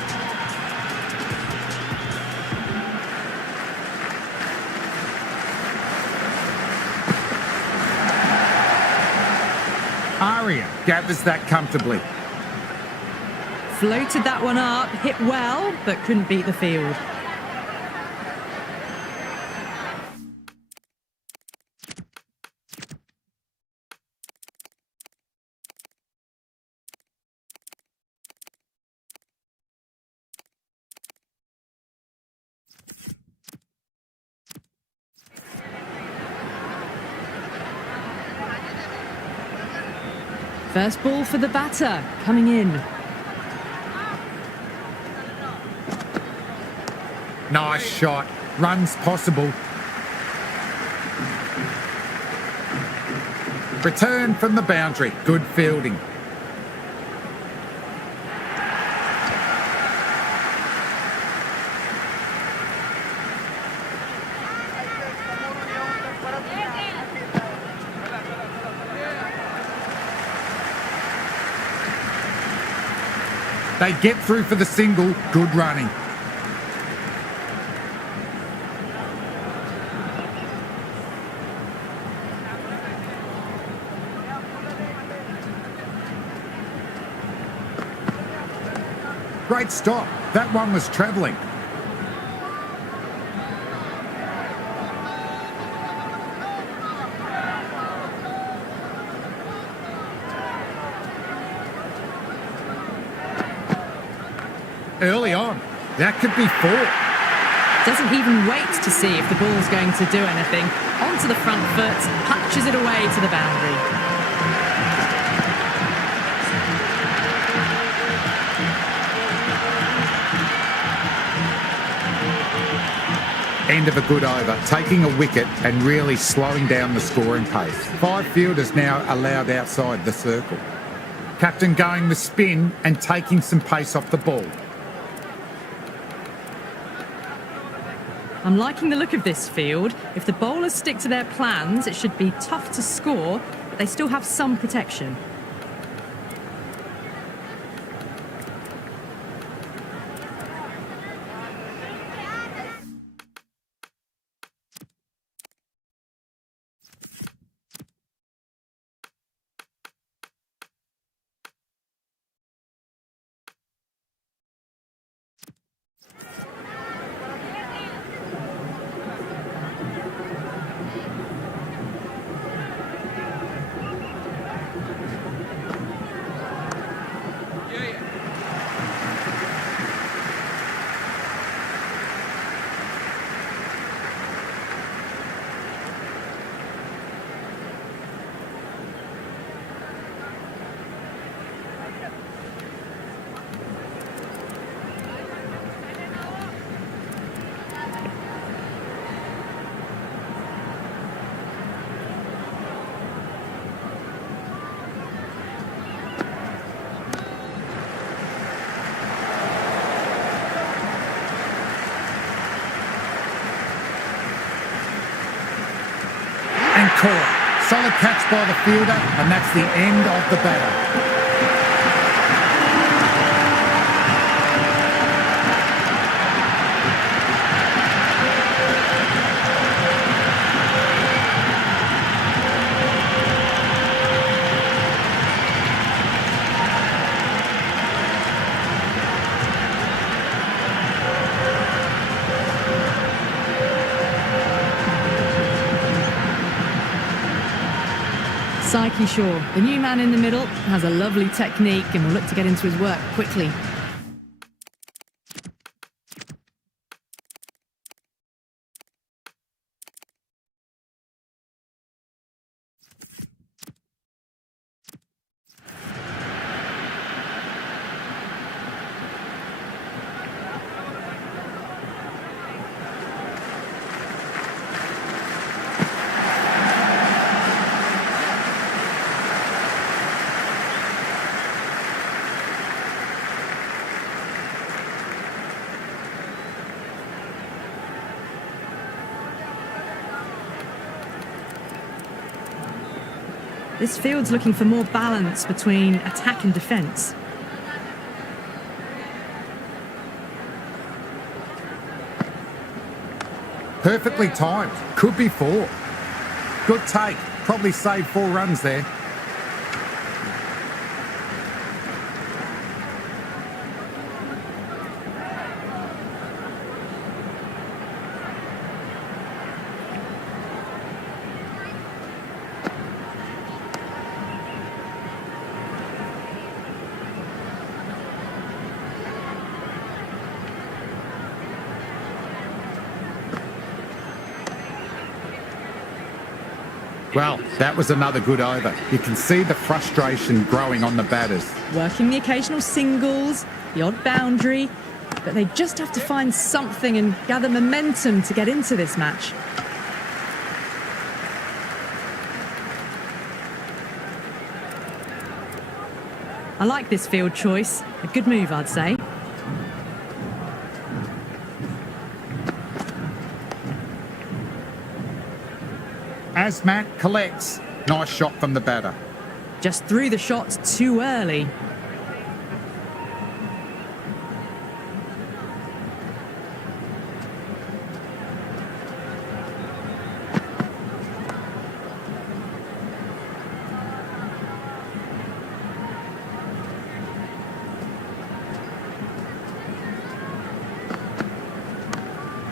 Aria gathers that comfortably. Floated that one up, hit well, but couldn't beat the field. First ball for the batter, coming in. Nice shot. Runs possible. Return from the boundary. Good fielding. They get through for the single. Good running. Great stop. That one was travelling. Early on. That could be 4. Doesn't even wait to see if the ball's going to do anything. Onto the front foot, punches it away to the boundary. End of a good over, taking a wicket and really slowing down the scoring pace. 5 fielders now allowed outside the circle. Captain going with spin and taking some pace off the ball. I'm liking the look of this field. If the bowlers stick to their plans, it should be tough to score, but they still have some protection. caught. Solid catch by the fielder, and that's the end of the batter. Psyche Shaw, the new man in the middle, has a lovely technique and will look to get into his work quickly. This field's looking for more balance between attack and defence. Perfectly timed. Could be 4. Good take. Probably saved 4 runs there. Well, that was another good over. You can see the frustration growing on the batters. Working the occasional singles, the odd boundary, but they just have to find something and gather momentum to get into this match. I like this field choice. A good move, I'd say. As Matt collects, nice shot from the batter. Just threw the shot too early.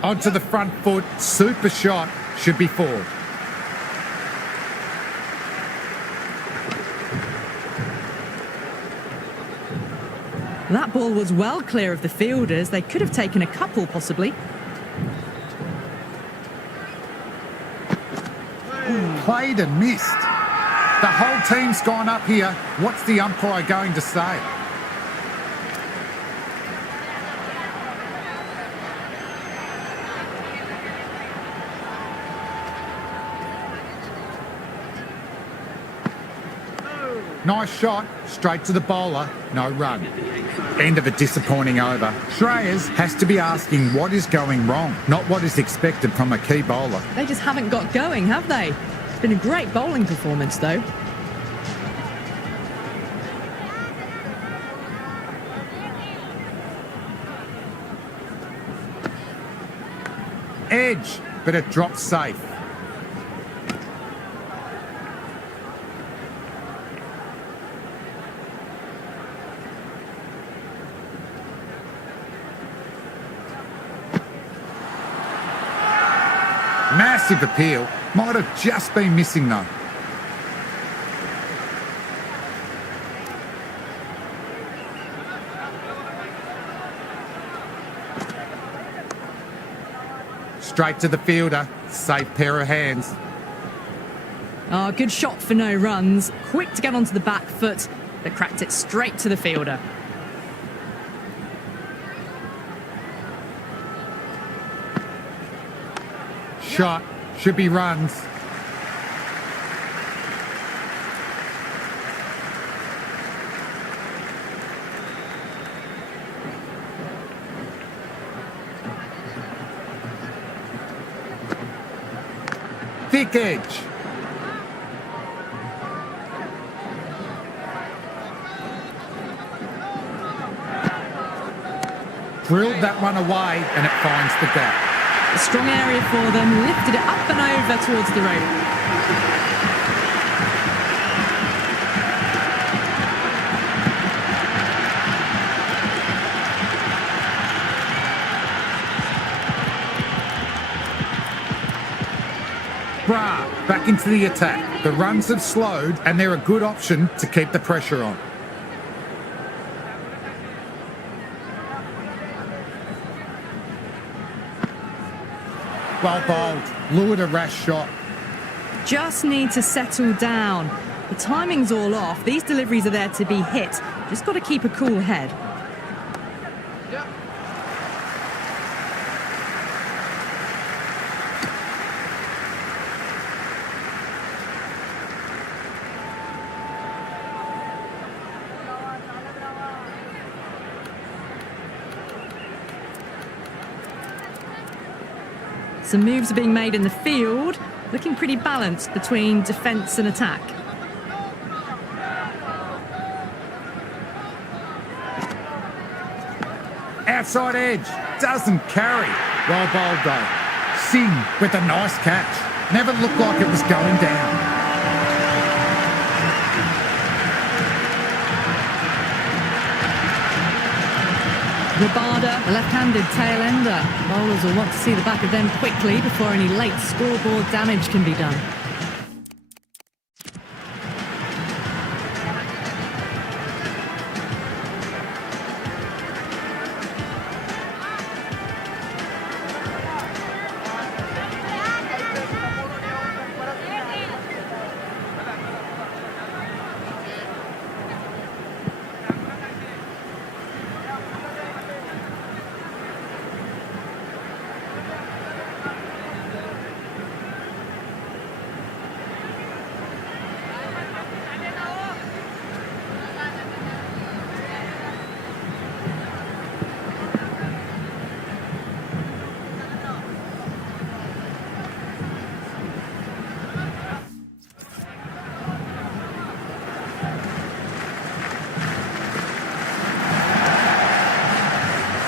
Onto the front foot, super shot, should be 4. That ball was well clear of the fielders. They could have taken a couple, possibly. Played and missed. The whole team's gone up here. What's the umpire going to say? Nice shot, straight to the bowler, no run. End of a disappointing over. Shreyas has to be asking what is going wrong, not what is expected from a key bowler. They just haven't got going, have they? It's been a great bowling performance, though. Edge, but it dropped safe. Massive appeal. Might have just been missing though. Straight to the fielder. Safe pair of hands. Oh, good shot for no runs. Quick to get onto the back foot, but cracked it straight to the fielder. Shot. Should be runs. Thick edge. Drilled that one away and it finds the gap. A strong area for them, lifted it up and over towards the rope. Bra, back into the attack. The runs have slowed and they're a good option to keep the pressure on. Well bowled, lured a rash shot. Just need to settle down. The timing's all off. These deliveries are there to be hit. Just got to keep a cool head. Some moves are being made in the field, looking pretty balanced between defence and attack. Outside edge, doesn't carry. Well bowled though. Singh with a nice catch. Never looked like it was going down. Rabada, a left-handed tail-ender. Bowlers will want to see the back of them quickly before any late scoreboard damage can be done.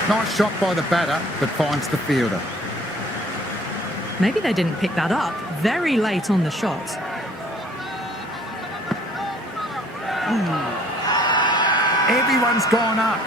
Nice shot by the batter, but finds the fielder. Maybe they didn't pick that up. Very late on the shot. Everyone's gone up.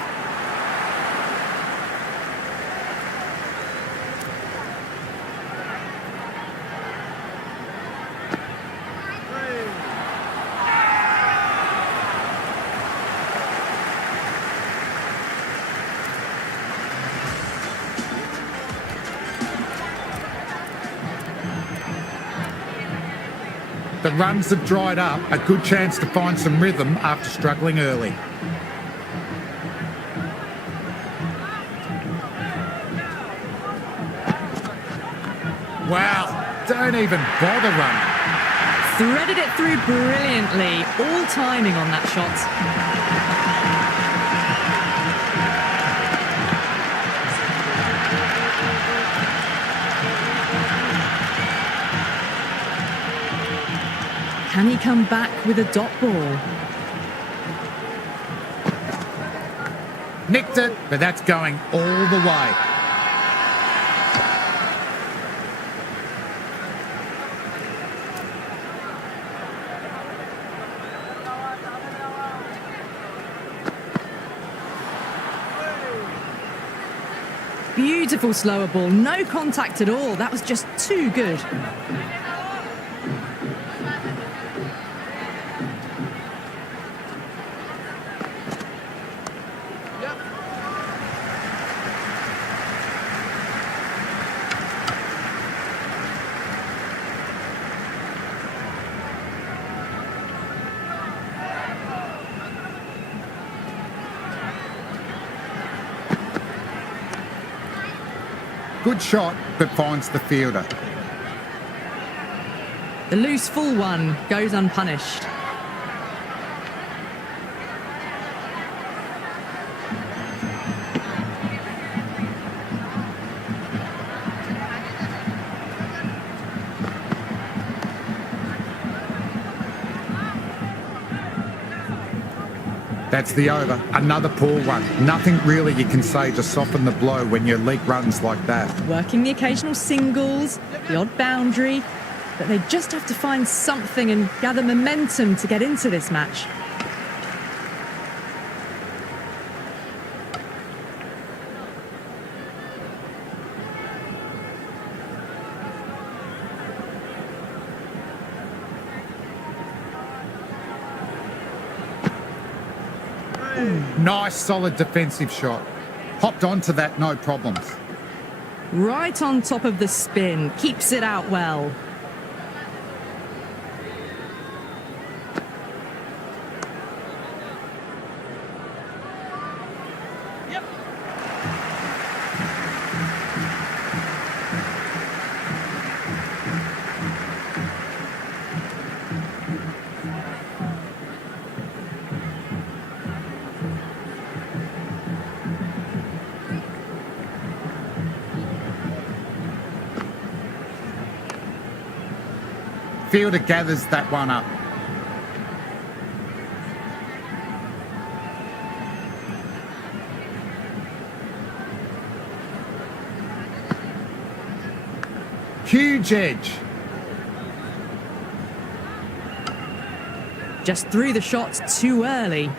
The runs have dried up, a good chance to find some rhythm after struggling early. Wow, don't even bother running. Threaded it through brilliantly. All timing on that shot. Can he come back with a dot ball? Nicked it, but that's going all the way. Beautiful slower ball, no contact at all. That was just too good. Good shot, but finds the fielder. The loose full one goes unpunished. That's the over. Another poor one. Nothing really you can say to soften the blow when your league runs like that. Working the occasional singles, the odd boundary, but they just have to find something and gather momentum to get into this match. Nice, solid defensive shot. Hopped onto that, no problems. Right on top of the spin, keeps it out well. Fielder gathers that one up. Huge edge. Just threw the shots too early.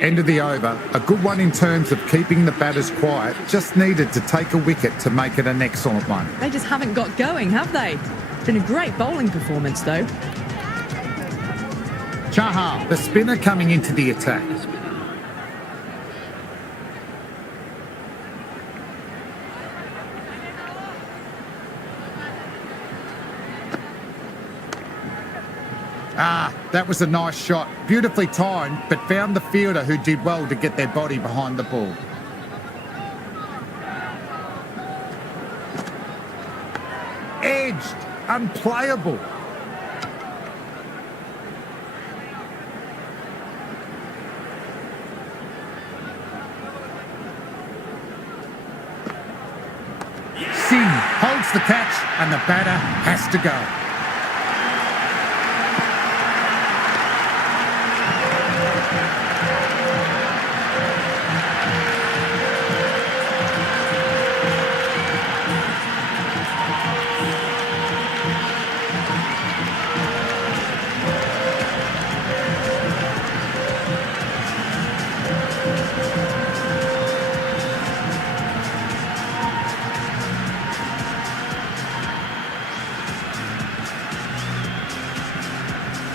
End of the over. A good one in terms of keeping the batters quiet. Just needed to take a wicket to make it an excellent one. They just haven't got going, have they? Been a great bowling performance, though. Chahal, the spinner coming into the attack. That was a nice shot. Beautifully timed, but found the fielder who did well to get their body behind the ball. Edged. Unplayable. Singh holds the catch and the batter has to go.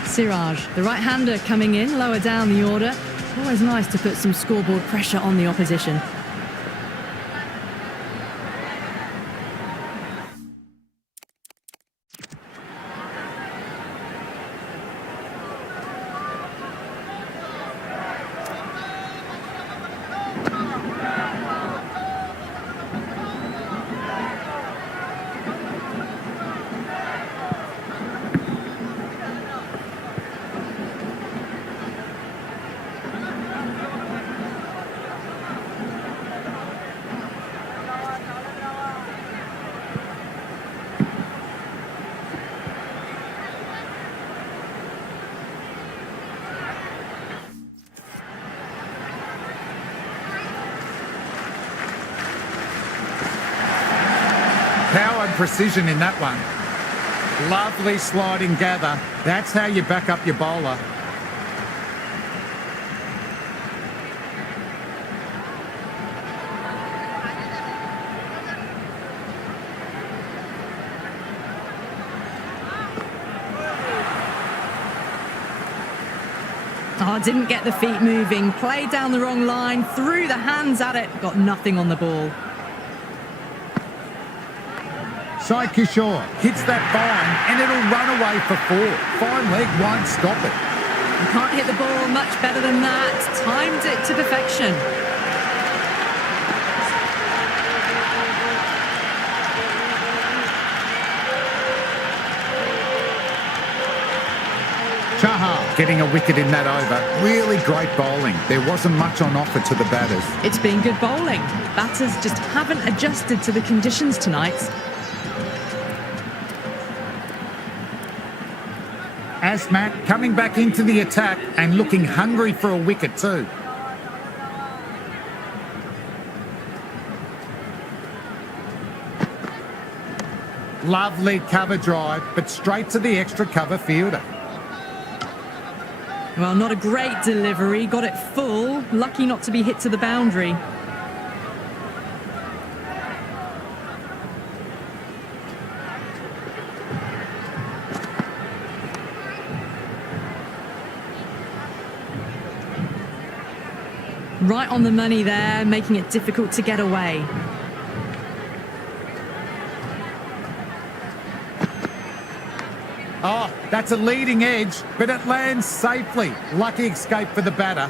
Siraj, the right-hander coming in, lower down the order. Always nice to put some scoreboard pressure on the opposition. Power and precision in that one. Lovely sliding gather. That's how you back up your bowler. Oh, didn't get the feet moving. Played down the wrong line, threw the hands at it, got nothing on the ball. Sai Kishore hits that fine and it'll run away for 4. Fine leg won't stop it. You can't hit the ball much better than that. Timed it to perfection. Chahal getting a wicket in that over. Really great bowling. There wasn't much on offer to the batters. It's been good bowling. Batters just haven't adjusted to the conditions tonight. Asmat coming back into the attack and looking hungry for a wicket too. Lovely cover drive, but straight to the extra cover fielder. Well, not a great delivery. Got it full. Lucky not to be hit to the boundary. Right on the money there, making it difficult to get away. Oh, that's a leading edge, but it lands safely. Lucky escape for the batter.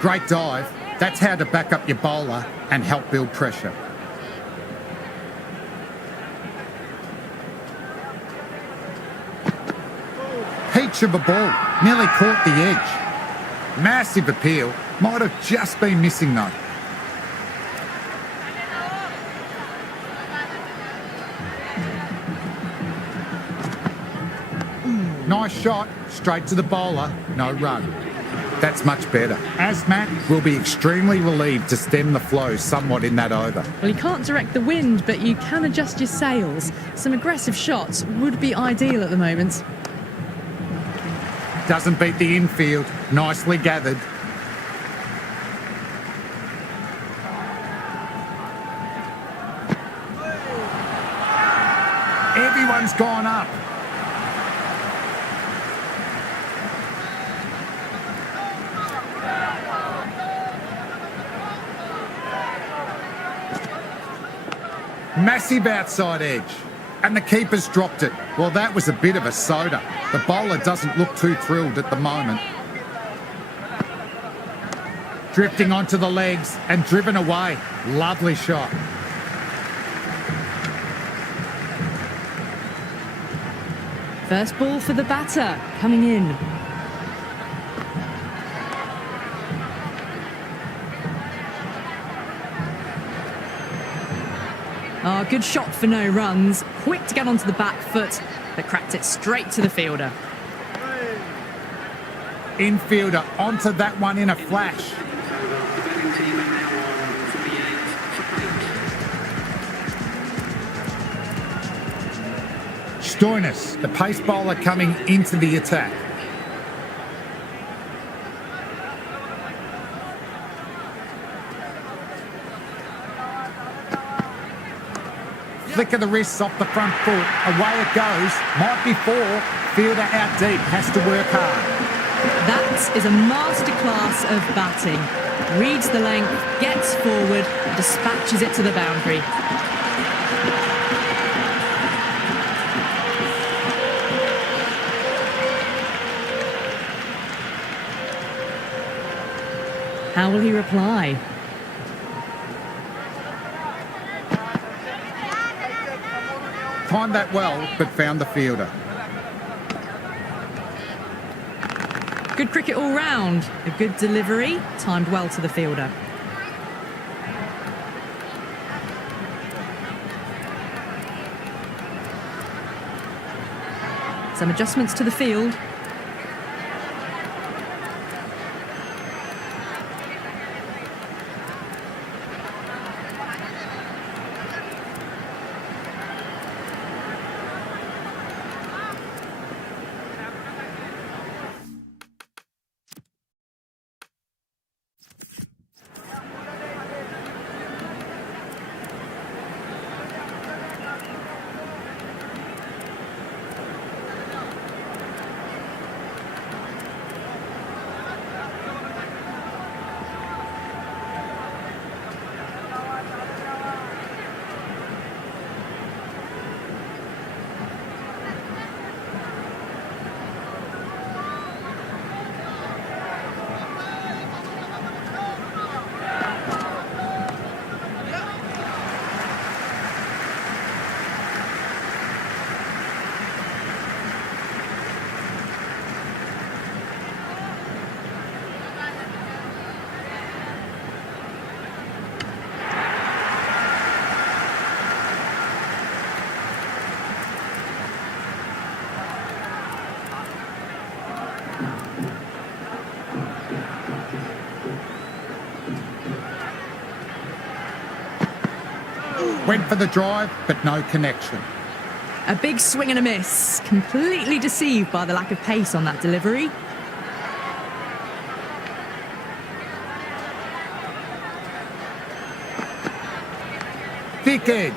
Great dive. That's how to back up your bowler and help build pressure. Peach of a ball. Nearly caught the edge. Massive appeal. Might have just been missing though. Nice shot, straight to the bowler, no run. That's much better. Asmat will be extremely relieved to stem the flow somewhat in that over. Well, you can't direct the wind, but you can adjust your sails. Some aggressive shots would be ideal at the moment. Doesn't beat the infield, nicely gathered. Everyone's gone up. Massive outside edge. And the keeper's dropped it. Well, that was a bit of a soda. The bowler doesn't look too thrilled at the moment. Drifting onto the legs and driven away. Lovely shot. First ball for the batter, coming in. Oh, good shot for no runs. Quick to get onto the back foot, but cracked it straight to the fielder. Infielder onto that one in a flash. Stoinis, the pace bowler coming into the attack. Flick of the wrists off the front foot. Away it goes. Might be four. Fielder out deep. Has to work hard. That is a masterclass of batting. Reads the length, gets forward, and dispatches it to the boundary. How will he reply? Timed that well, but found the fielder. Good cricket all round. A good delivery, timed well to the fielder. Some adjustments to the field. Went for the drive, but no connection. A big swing and a miss. Completely deceived by the lack of pace on that delivery. Thick edge.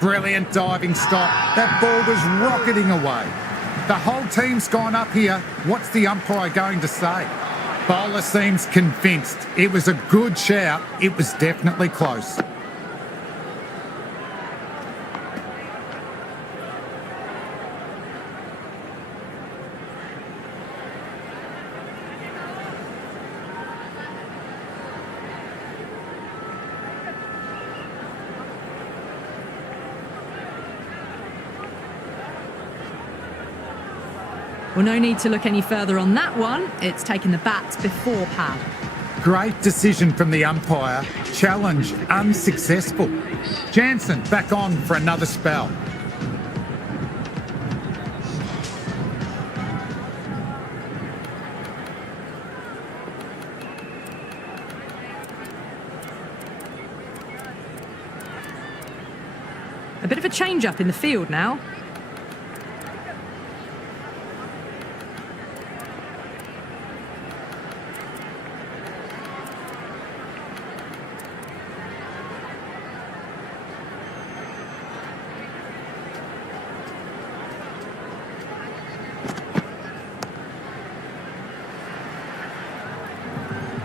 Brilliant diving stop. That ball was rocketing away. The whole team's gone up here. What's the umpire going to say? Bowler seems convinced. It was a good shout. It was definitely close. Well, no need to look any further on that one. It's taken the bat before pad. Great decision from the umpire. Challenge unsuccessful. Jansen back on for another spell. A bit of a change-up in the field now.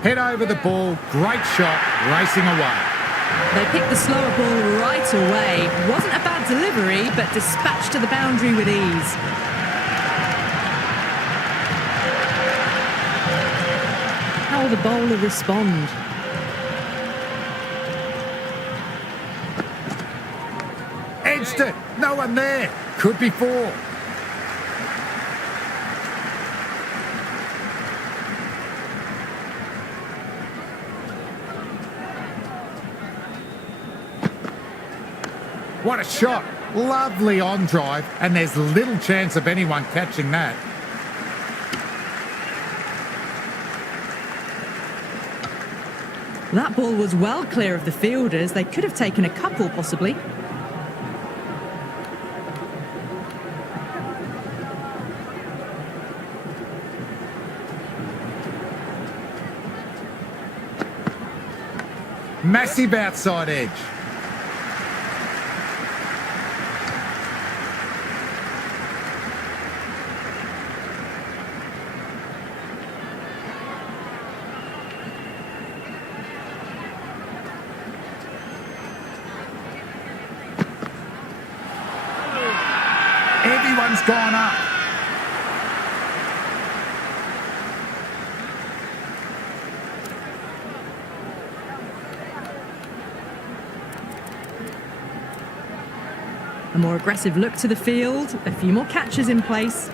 Head over the ball, great shot, racing away. They picked the slower ball right away. Wasn't a bad delivery, but dispatched to the boundary with ease. How will the bowler respond? Edged it, no one there. Could be four. What a shot. Lovely on drive, and there's little chance of anyone catching that. That ball was well clear of the fielders. They could have taken a couple, possibly. Massive outside edge. Everyone's gone up. A more aggressive look to the field. A few more catches in place.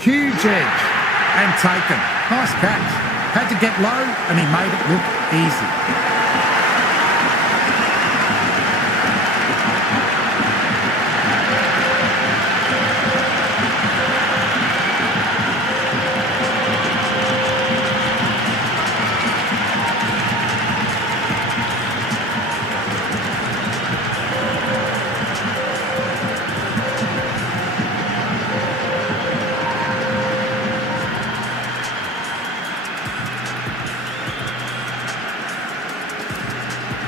Huge edge and taken. Nice catch. Had to get low and he made it look easy.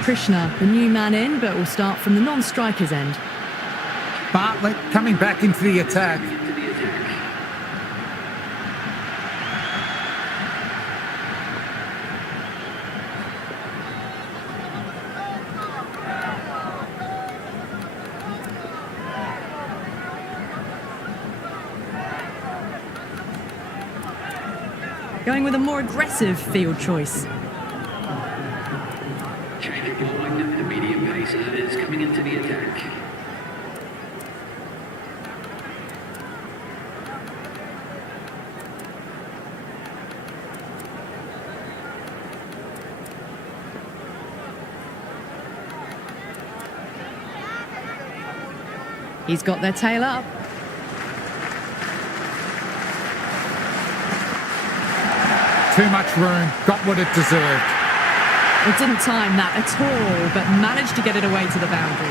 Krishna, the new man in, but will start from the non-striker's end. Bartlett coming back into the attack. going with a more aggressive field choice. Change of bowling. The medium pacer is coming into the attack. He's got their tail up. Too much room, got what it deserved. It didn't time that at all, but managed to get it away to the boundary.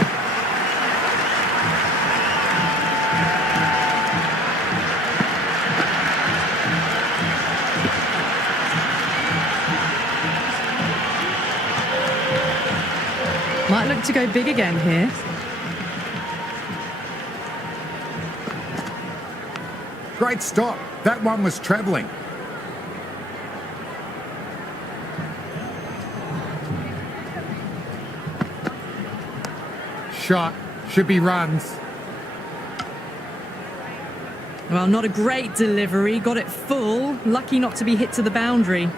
Might look to go big again here. Great stop. That one was travelling. Shot. Should be runs. Well, not a great delivery. Got it full. Lucky not to be hit to the boundary.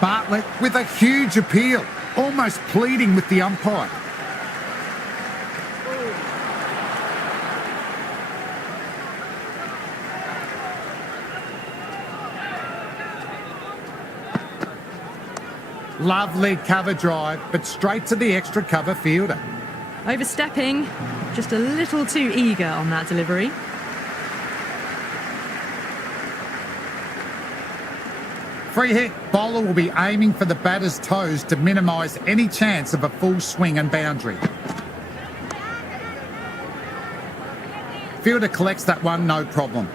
Bartlett with a huge appeal, almost pleading with the umpire. Lovely cover drive, but straight to the extra cover fielder. Overstepping. Just a little too eager on that delivery. Free hit, bowler will be aiming for the batter's toes to minimise any chance of a full swing and boundary. Fielder collects that one, no problem.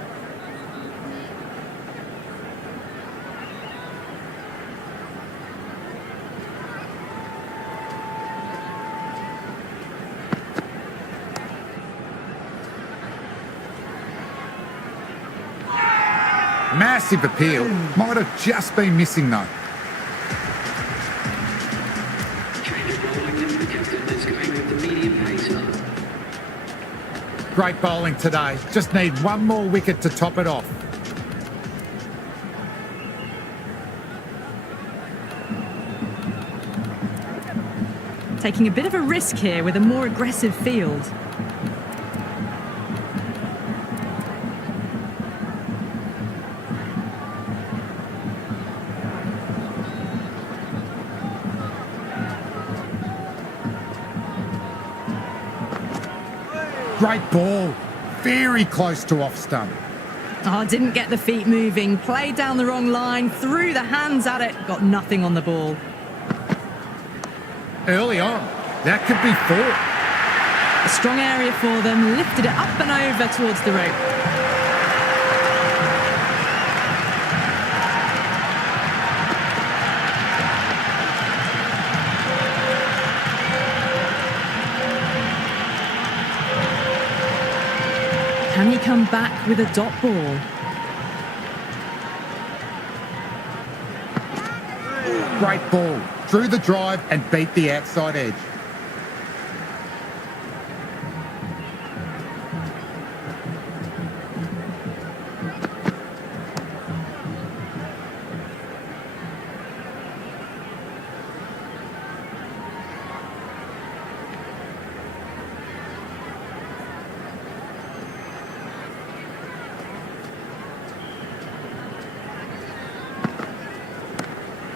Massive appeal. Might have just been missing though. Change of bowling. The captain is going with the medium pacer. Great bowling today. Just need one more wicket to top it off. Taking a bit of a risk here with a more aggressive field. Great ball. Very close to off stump. Oh, didn't get the feet moving. Played down the wrong line. Threw the hands at it. Got nothing on the ball. Early on. That could be four. A strong area for them. Lifted it up and over towards the rope. Can he come back with a dot ball? Great ball. Drew the drive and beat the outside edge.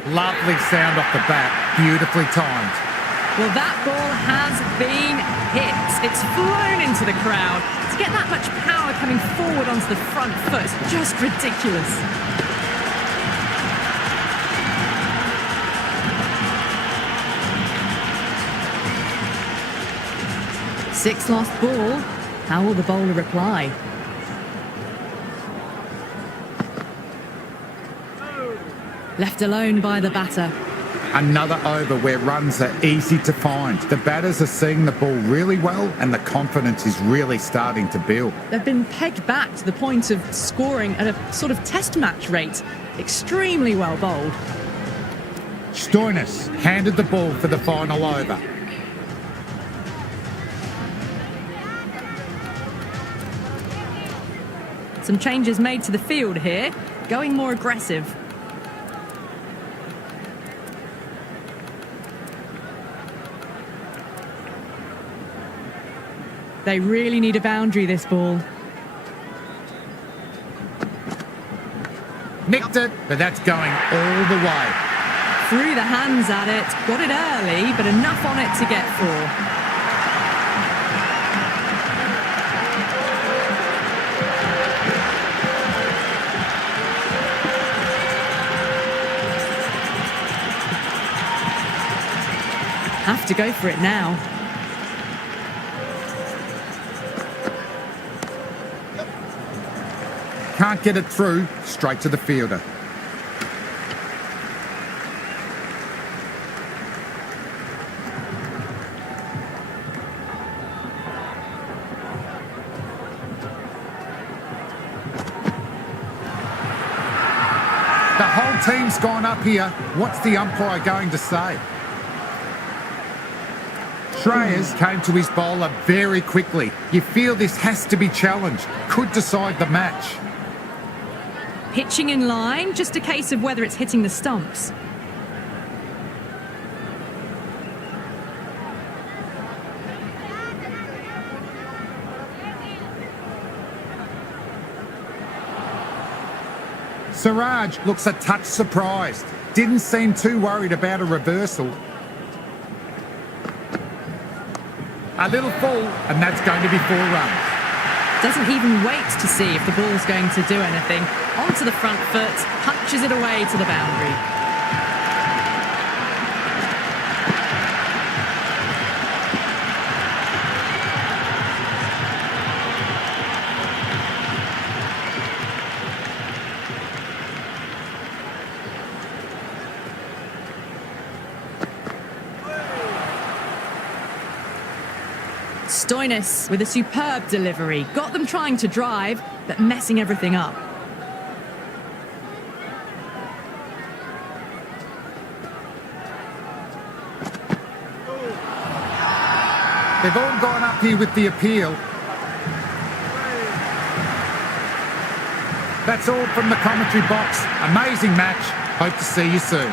Lovely sound off the bat, beautifully timed. Well, that ball has been hit. It's flown into the crowd. To get that much power coming forward onto the front foot is just ridiculous. Six lost ball. How will the bowler reply? Left alone by the batter. Another over where runs are easy to find. The batters are seeing the ball really well and the confidence is really starting to build. They've been pegged back to the point of scoring at a sort of test match rate. Extremely well bowled. Stoinis handed the ball for the final over. Some changes made to the field here, going more aggressive. They really need a boundary, this ball. Nicked it, but that's going all the way. Threw the hands at it, got it early, but enough on it to get 4. Have to go for it now. Can't get it through, straight to the fielder. The whole team's gone up here. What's the umpire going to say? Shreyas came to his bowler very quickly. You feel this has to be challenged. Could decide the match. Pitching in line, just a case of whether it's hitting the stumps. Siraj looks a touch surprised. Didn't seem too worried about a reversal. A little full, and that's going to be 4 runs. Doesn't even wait to see if the ball's going to do anything. Onto the front foot, punches it away to the boundary. Stoinis with a superb delivery. Got them trying to drive, but messing everything up. They've all gone up here with the appeal. That's all from the commentary box. Amazing match. Hope to see you soon.